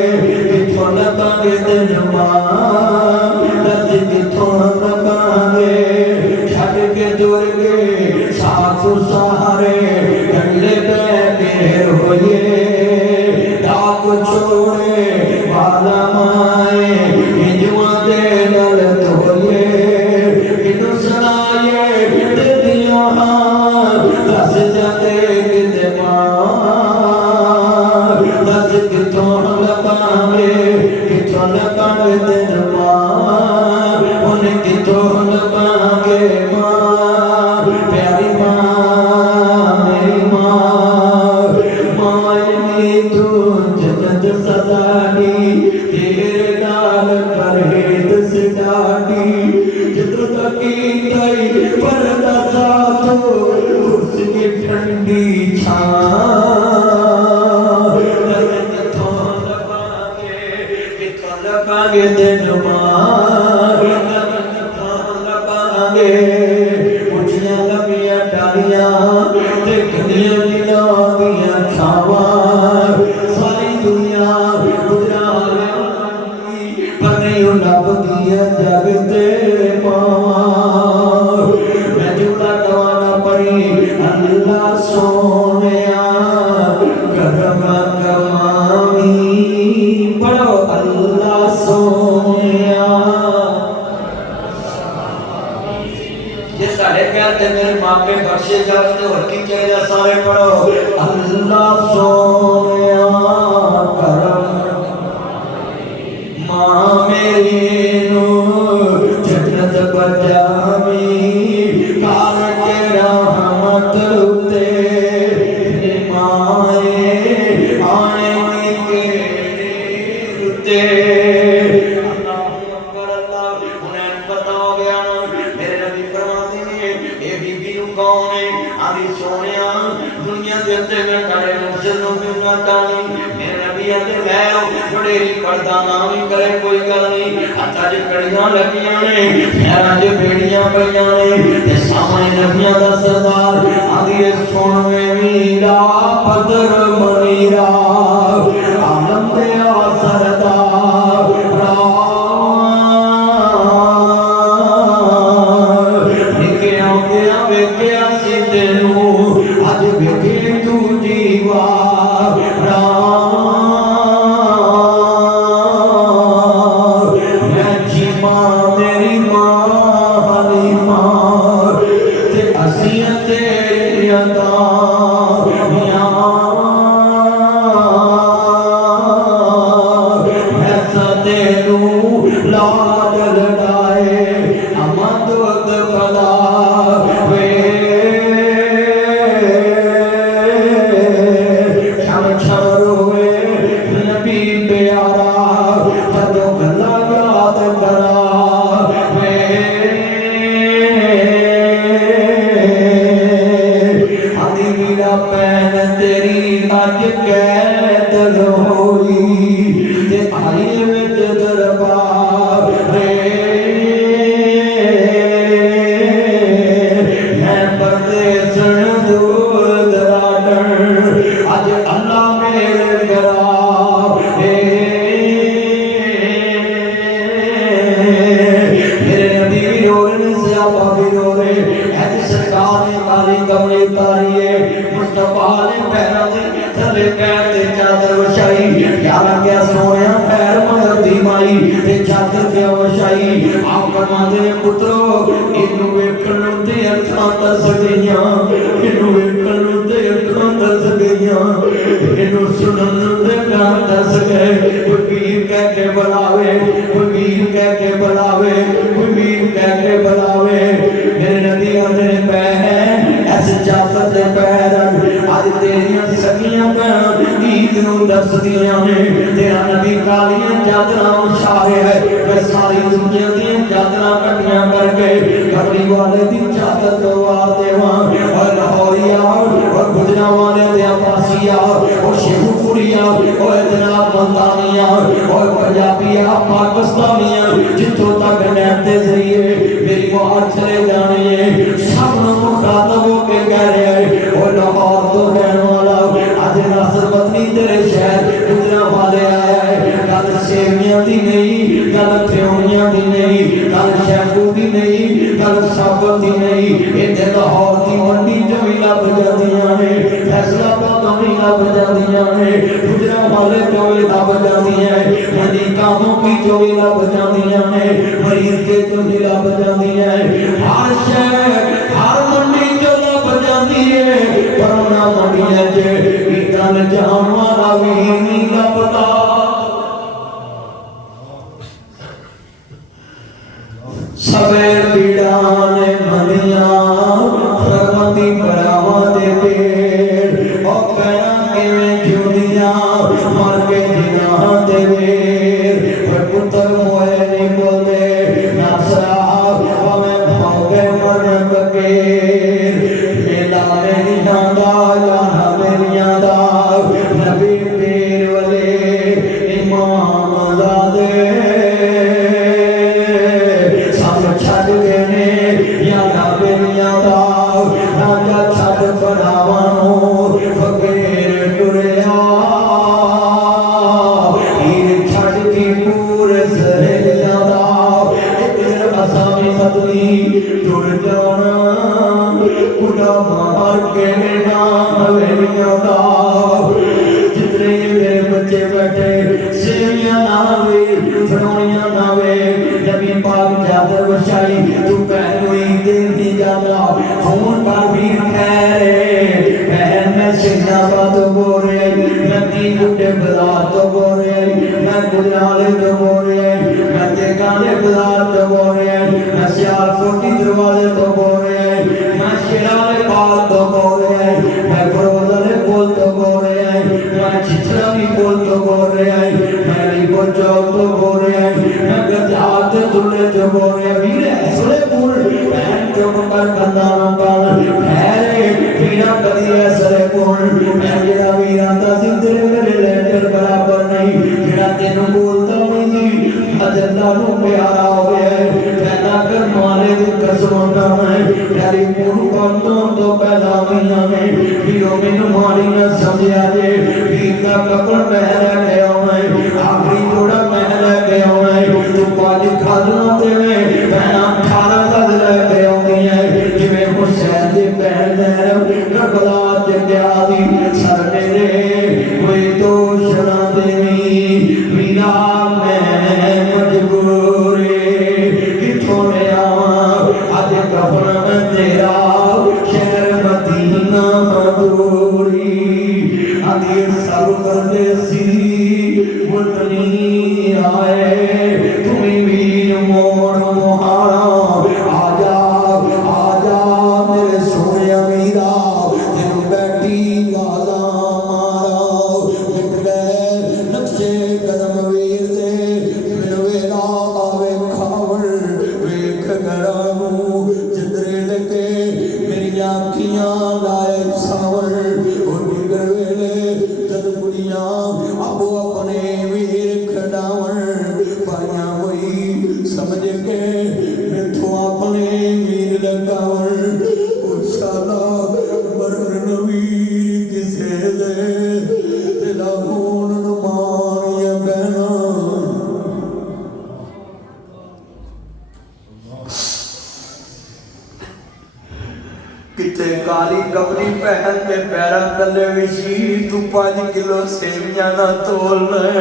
तेन मां दस किथों लभांगे छड़ के तुर गए साथ सहारे गले पे मेहर होइए दाग छोड़े वाला माए हिजुआ दे नल तोड़िए किनु सुनाए दिल दिया दस जाते किते मां दस किथों लभांगे तेन मां उन्हें किथों लभांगे मां प्यारी मां मेरी मां तू जन्नत सजानी तेरे नाल परहेज सजानी जिਦੋਂ तक गई पर्दा साथ उसकी ठंडी छां लभांगे तेन मां लभांगे उचियां लंबियां डालियां ते घनियां दिलां दियां छावां सारी दुनिया गुजरा पर नहीं लभदी जग ते मां मैं जुड़ा गवाना पड़ी अल्लाह सोनिया करम कमावी पढ़ो अल्लाह सोनिया जे साढ़े प्यार ते मेरे मापे बख्शे जाओ तो और की चाहिए सारे पढ़ो अल्लाह सोनिया करम मां मेरी नू जन्नत बजावी कार के रहमत उते माए आने के उते दुनिया दे उत्ते मैं करे मुर्शिद नूं मिलना चाहनी मेरे नबी आंदे लै वडेरी पर्दा ना भी करे कोई गल नहीं हत्था च कड़ियां लगियां ने पैरां च बेड़ियां पईयां ने ते सामने नबियां दा सरदार आंदी सुन वे वीरा बदर मनीरा आलम दे सरदार निके आंदे वेखिया सी तेनू अज वेखे तू जीवा मैं जी मां मेरी मां हली मां ते असियां तेरियां दानियां मैं तेनू लाड लड़ाए अमा दुध भला वे पुत्रो इनू वेखण ते अखां दस गईयां इनू वेखण ते अखां दस गईयां इनू सुनन ते कान दस गए कोई वीर कह के बुलावे कोई वीर कह के बुलावे कोई वीर कह के बुलावे मेरे नबी आंदे पैर ऐसे जात दे पैर अज तेरियां सखियां भैन ईद नूं दसदियां ने तेरा नबी कालियां चादरां उछाले है मैं सारी दुनिया दी चादरां कट्ठियां करके गड्डी वाले दी चादर तो वार देवां और लाहौरिया और गुजरांवाले दे पासिया और शेखुपुरिया और जनाब मुल्तानिया और पंजाबिया पाकिस्तानिया जिथों तक नैब दे जरिए मेरी बात चले जानी है सब नूं मुखातब हो के कह रहे हैं ओ लाहौर तो रहने वाला आज नासर बदनी तेरे शहर गुजरांवाले आया है गल सेवियां दी नहीं गल फ्योनियां दी नहीं गल शैम्पू दी नहीं गल साबन दी नहीं इत्थे लाहौर दी मंडी चों भी लभ जांदियां ने फैसलाबाद भी लभ जांदियां ने गुजरांवाले चों भी लभ जांदियां मंडी कामों चों भी लभ जांदियां ने मरीज के चों भी लभ जांदियां हर शहर हर मंडी चों लभ जांदी है पर उन्हां मंडियां च ईदां जाण वाला भी नहीं लभदा सबे पीड़ा ने मनिया हरमती बरावा दे पेड़ और पैना किवें जिउदियां मर के जिना दे वेर पुत्र मोए नहीं बोले नासरा भावें भागे मरन लगे मेला मेरी जांदा जाना मेरियां दा नबी पीर वाले इमाम ज़ादे छड़ देने यादा बेलियां दा राजा छड़ बनावां फकीर टुरिया हीर छड़ की पूरे सहेलियां दा एक दिन असामी मदनी टुर जाना कुड़ा मार के ना हवेलियां दा जितने मेरे बच्चे बैठे सेवियां ना वे फरौनियां ना वे नबी पाक चादर वछाई तू पहनो ही दे नहीं जाता फोन पर भी खैर बहन मैं सिंगाबाद तो बोल रही मैं तीन गुड्डे बाजार तो बोल रही मैं गुजराले तो बोल रही मैं तेगाले बाजार तो बोल रही मैं सियालकोटी दरवाजे तो बोल रही मैं शेराले पाल तो बोल रही मैं फरोजले पुल तो बोल रही मैं चिचरानी पुल तो बोल रही मैं रिबो चौक तो बोल रही मैं गजार ते दुल्ले जो बोल रहे वीर ऐसले पुल बहन के ऊपर कंधानों का खैरे पीड़ा कदी ऐसले पुल मैं जेड़ा वीरां दा जिंदरे मेरे लेटर बराबर नहीं जेड़ा तेनू बोलता नहीं अजंदा नू प्यारा होवे पैदा करने वाले दी कसम उठा मैं टेलीफोन करदों तो पैदा होईयां ने वीरो मैनू माड़ी ना समझिया जे वीर दा कपड़ महल गया मैं आखरी जोड़ा महल गया मैं तू पाज खादना देवे पैना 18 गज लेके आउंदी है जिवें हुसैन दे पैर करबला च प्यारी सर मेरे कोई दोष ना देवी वीरा मैं मजबूर किथों ले आवां अज कफन में तेरा शहर मदीना दूरी आदि सब करदे सी मुतनी आए तुम्हें वीर मोड़ मोहारा आजा आजा मेरे सोने अमीरा तेनू बैठी वाला मारा लिख गए नक्शे कदम वीर दे मेरे वेला आवे खावल वेख गरानू जिंदरे लगे मेरी आँखियां लाए सावल और बिगर वेले जद कुड़ियां आपो अपने वीर खड़ावण पाया वही समझ के मिथों अपने वीर लगावण उछाला मरण वीर किसे दे तेरा खून मारिया बहना किते काली कमरी पहन के पैरों तले विछी तू 5 किलो सेवियां ना तोल ले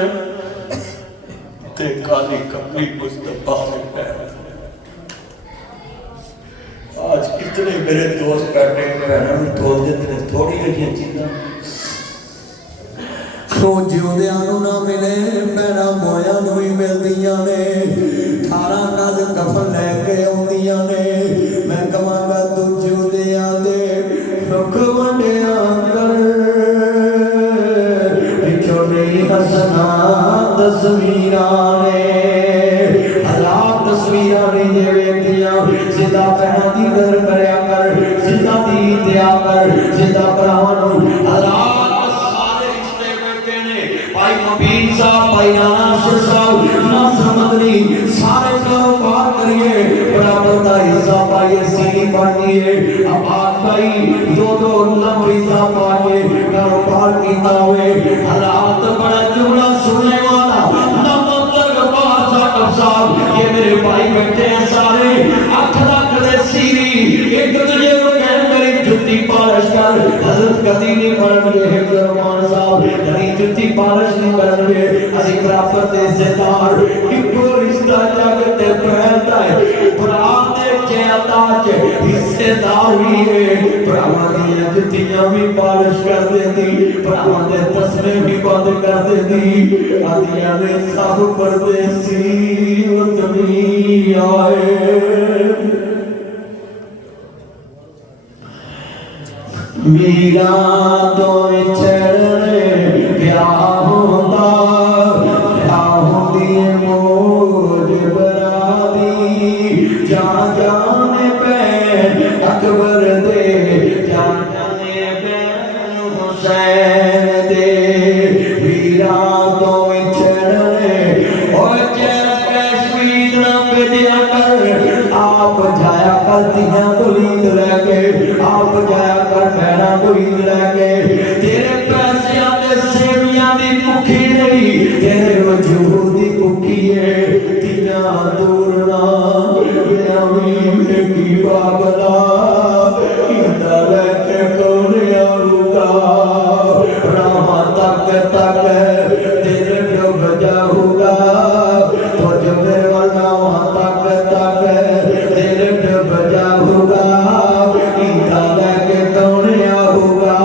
ते काली कमरी मुस्तफा में पैर आज कितने मेरे दोस्त बैठे पैरों में तोल देते थोड़ी जी चीज़ां सो जिउंदियां नूं ना मिले पैरां मोयां नूं ही मिलदियां ने 18 गज कफन लैके आउंदियां ने मैं कहांगा तू जिउंदियां दे रुख वंडिया कर तस्वीरां ने हजार तस्वीरां ने जे वेखदियां जिदा भैणां दी कदर करया कर जिदा दी दिया कर जिदा भरावां नूं हजार सारे रिश्ते बैठे ने भाई मुबीन साहब भाई राणा अफसर साहब नासर मदनी सारे कारोबार करिए बराबर का हिस्सा पाइए सीढ़ी पाइए आबाद भाई दो लाख हिस्सा पाइए कारोबार कीता हुए हालात बड़ा जुमला सुनने वाला साहब ये मेरे भाई बैठे हैं सारे अख रख दे सीरी एक दूसरे को कह मेरी जुत्ती पालिश कर हजरत कदी नहीं बनगे रहमान साहब कदी जुत्ती पालिश नहीं बनगे असि बराबर दे इज्जतदार इको रिश्ता जग ते फैलदा है भरा दे जायदाद हिस्सेदार भी है भरावां दी जुत्तियां भी पालिश कर देंदी भरावां दे तस्मे भी बंद कर देंदी आदियां ने सब परदेसी वतनी आए मीरा तो चढ़ने क्या होता क्या होती मौज बरादी जा जाने पे अकबर दे जा जाने पे हुसैन दे मीरा तो चढ़ने और आप जाया कर दिया दुलीद लगे आप जाया कर बहना दुलीद लगे तेरे पैसियां ते सेवियां दी भुखी नहीं तेरे वजूद दी भुखी है तिना दूर ना की बाबला इंदा लेके कौन आऊगा राह तक तक तेरे डूब जाऊगा तो जो मेरे वाला वहां तक तक तेरे डूब जाऊगा इंदा लेके कौन आऊगा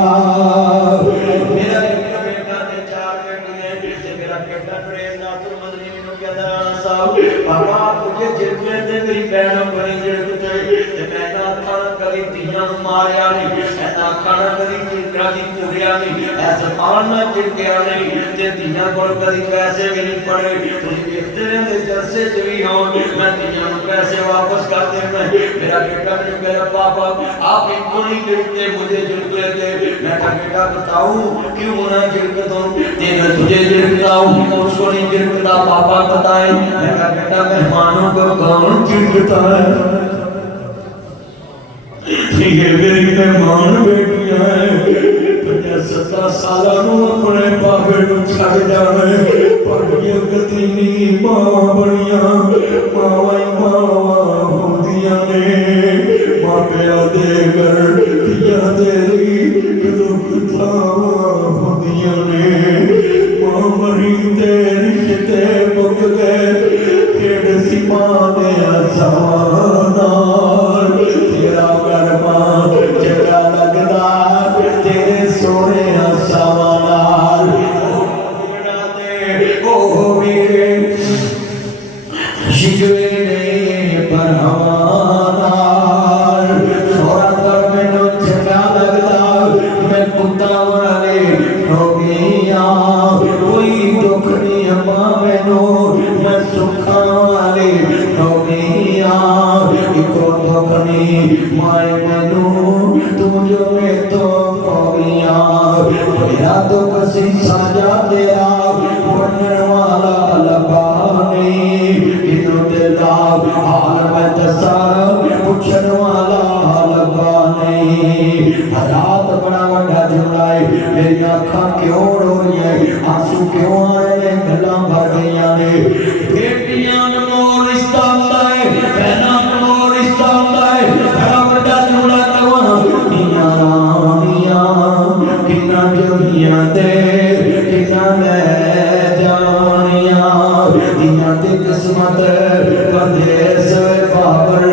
मेरा एक बेटा ते चार बेटियां ते मेरा बेटा प्रेम नासर मदनी मेनू कहदा साहब पापा तुझे जिरके ते मेरी बहन बड़ी जिरके ते मैं ना खाना कभी दियां मारिया नहीं ऐसा खाना कभी जिरका दी पूरिया नहीं ऐसा पाना जिरकिया नहीं ते दियां कोल कभी पैसे भी नहीं पड़े तुम देखते रहते जलसे च भी हो मैं दियां पैसे वापस कर दे मेरा बेटा मुझे मेरा पापा आप इनको नहीं जिरकते मुझे जिरक लेते मैं कहा बेटा बताऊं क्यों ना जिरक दूं ते मैं तुझे जिरकता हूं उसको नहीं जिरकता पापा बताए मैं कहा बेटा मेहमानों को कौन जिरकता है ये मेरी मेहमान बेटियां हैं 50-70 सालों अपने बाबे को छड़ जाना है पढ़ियां कदी नहीं मां बनिया मावा होंदियां ने मापिया दे घर तिया तेरी कदों कथावां होंदियां ने मां मरी ते रिश्ते मुक गए खेड़ सी मां दे आसाना तेरा गरमा चंगा लगदा तेरे सोने आसावानाल ओ वीरे शिजवे ने परहवानाल सोरा कर मैनू चंगा लगदा मैं कुत्ता वाले हो गया कोई दुख नहीं अम्मा मैनू मैं सुखा वाले हो गया इको दुख नहीं माए मैनू तू जो मैं तो खोगिया मेरा दुख सी साजा तेरा बनने वाला लबा नहीं इनो तेरा हाल मैं दसारा पूछने वाला लबा नहीं हालात बड़ा वड्डा जुमलाए मेरी आँखां क्यों रो रही है आंसू क्यों आ रहे हैं गल्लां भर गईयां ने बेटियां नूं रिश्ता हुंदा है बहनां नूं रिश्ता हुंदा है बड़ा वड्डा जुमला कवां नीयां रानियां किन्ना जमियां दे किन्ना ले जानियां दियां दी किस्मत परदेस बाबर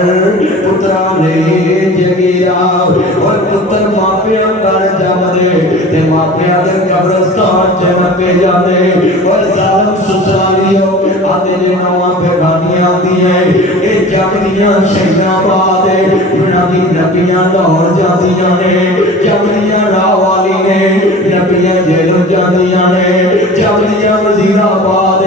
पुत्रा ने जगीरा और पुत्र मापिया कर जमदे ते मापिया दे कब्रस्तान च नपे जांदे और जालम ससुरालियो आते ने नवां बेगानियां आंदियां ए जग दियां शहीदां बाद बिना दी नबियां लाहौर जांदियां ने जग दियां राह वाली ने नबियां जेलों जांदियां ने जग दियां वजीराबाद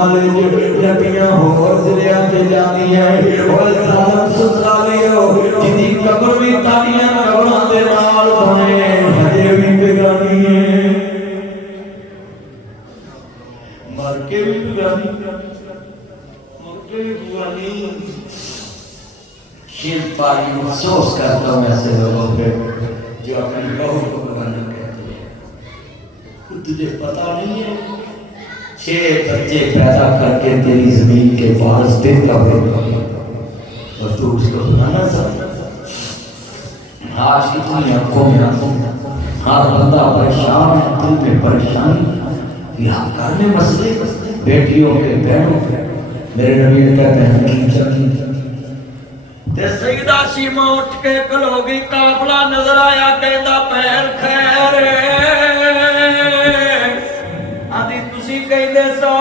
वाले नबियां होर ज़िलियां ते जानी है और सालम ससुरालियो जिदी कब्र भी ताड़ियां कब्रां दे नाल बने हजे भी बेगानी है मर के भी बेगानी मर के भी बेगानी शेर पारी अफसोस करता हूँ ऐसे लोगों पे जो अपनी बहू को बेगाना कहते हैं। तुझे पता नहीं है 6 बच्चे पैदा करके तेरी जमीन के पार स्थित कर और तू उसको बेगाना समझ। आज कितनी आंखों में आंखों हर बंदा परेशान है, दिल में परेशानी, यहाँ घर में मसले, बेटियों के बहनों के। मेरे नबी ने कहा बहन की चली ते सईदा शीमा उठ के खलोगी, काफला नजर आया कहंदा पैर खैर आदि तुसी कहंदे सो।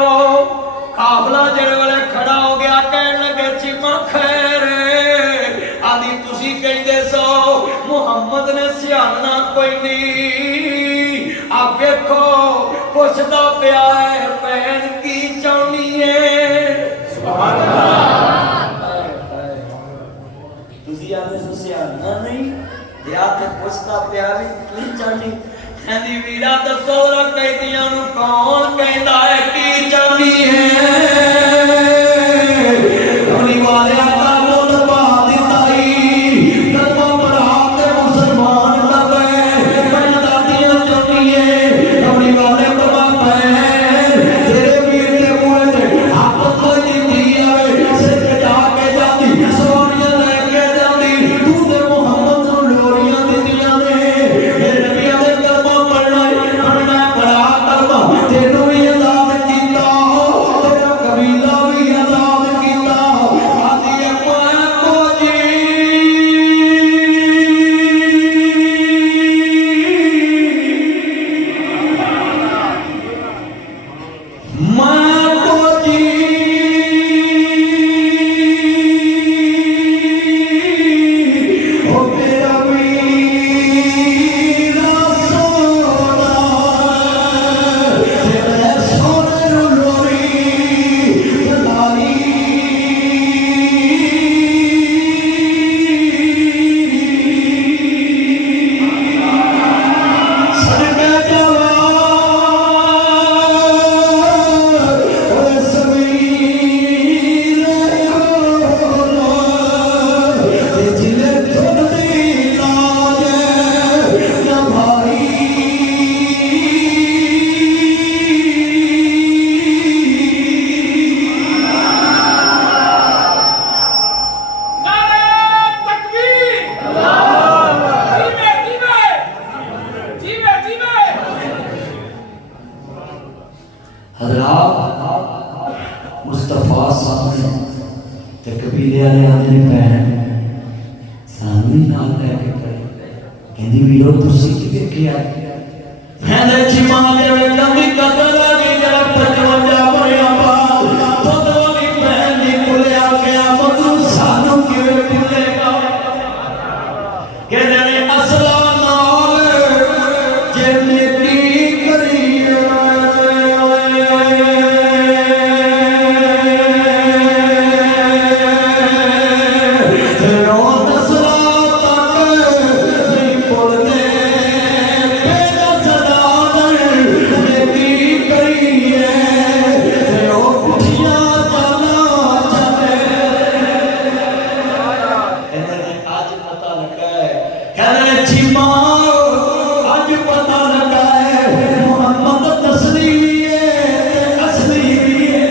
काफला जेड़े वाले खड़ा हो गया कहन लगे चीमा खैर आदि तुसी कहंदे सो मुहम्मद ने सियाना कोई नहीं। आप देखो पुछदा पिया है भैन की चाहनी है। सुभान अल्लाह नहीं या ते पुछता प्यारी की चाहनी कहंदी वीरा दसो रा कैदियां नु कौन कहंदा है की चाहनी है। धोनी वाले का मुंह दबा दिता ही कलमा पढ़ा के मुसलमान कर गए मैं दादियां चाहनी है। धोनी वाले दबा पे तेरे वीर के मुंह ते हाथ कोई नहीं आवे सिर कटा के जाती सोनिया लेके जाती तू ते मोहम्मद नु लोरियां दितियां ने। मेरे नबियां दे कलमा पढ़ना पढ़ना पढ़ा कलमा तेनू भी आजाद कीता तेरा कबीला भी आजाद कीता। आदि अम्मा को जी मां को जी ओ मेरा वीरा सोना तेरे सोने नु लोरी गलाई सदके जावा ओए समीर होना ते जिले थोड़ी लाज ना भाई। नारे तकबीर जीवे जीवे जीवे जीवे। हजरात मुस्तफा सामने ते कबीले वाले आंदे ने भैन सामने नाल लेके कहंदी वीरो तुसी की वेखिया कहंदे चिमा दे वेखण दी कदर आ गई जरा 55 मरिया बाद खुद वाली बहन दी भुलिया गया मगरू सानू किवें भुलेगा। कहंदे ने असला नाल जे नेकी करी तेरो दसला तक नहीं भुलदे बेदा सदा नेकी करी है तेरो पुठियां जाना चाहते। कहंदे आज पता लगा है कहंदे चीमा आज पता लगा है मोहम्मद तस्ली भी है ते असली भी है।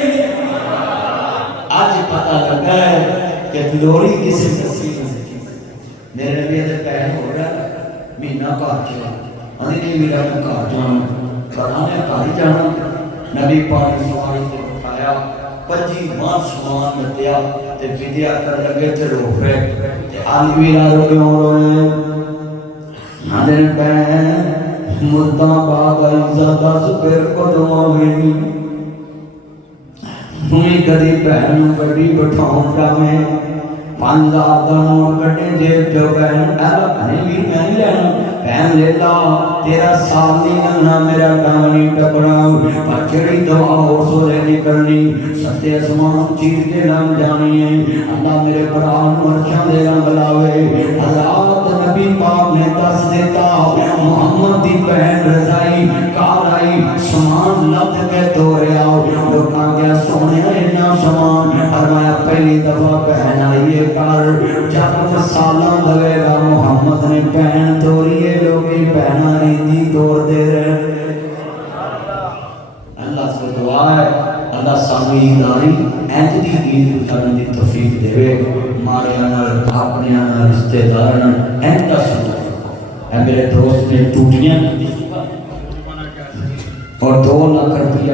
आज पता लगा है कि लोरी किसी नसीब मेरे नबी दे पैर हो गया महीना घर चला आंदी नहीं मेरा मैं घर जाना पता मैं घर ही जाना। नबी पाक सवारी ते उठाया 25 माह समान लद्या ते विद्या कर लगे ते रो पे ते आली वीरा रो क्यों रोए आंदे ने पैर मुद्दा बाग इज्जत दस फिर कदों आवेगी। हुई कदी भैन नूं गड्डी बिठाउण जावें 5000 दा नोट कड्ढे जेब चों भैन कहंदा नहीं वीर मैं नहीं लेना بہن لیلا تیرا سال نہیں لگنا میرا کام نہیں ٹپنا پر جڑی دعا اور سورے نکلنی ستے اسمان چیر کے لنگ جانی ہے اللہ میرے قرآن ورشاں دے رنگ لاوے حضرات نبی پاک نے دس دیتا محمد دی بہن رضائی کار آئی سامان لد کے دورے آؤ لوکاں گیا سونے اینا سامان فرمایا پہلی دفعہ بہن آئیے کار جب سالاں لگے گا محمد نے بہن دوریے لوگی بہنہ ریندی دور دے رہے اللہ سے دعا ہے اللہ سامی داری اینج دی عید گزارن دی توفیق دے مارے انر اپنے انر رشتہ دارن اینج دا سنو اے میرے دوست نے ٹوٹیاں اور 2 لاکھ روپیہ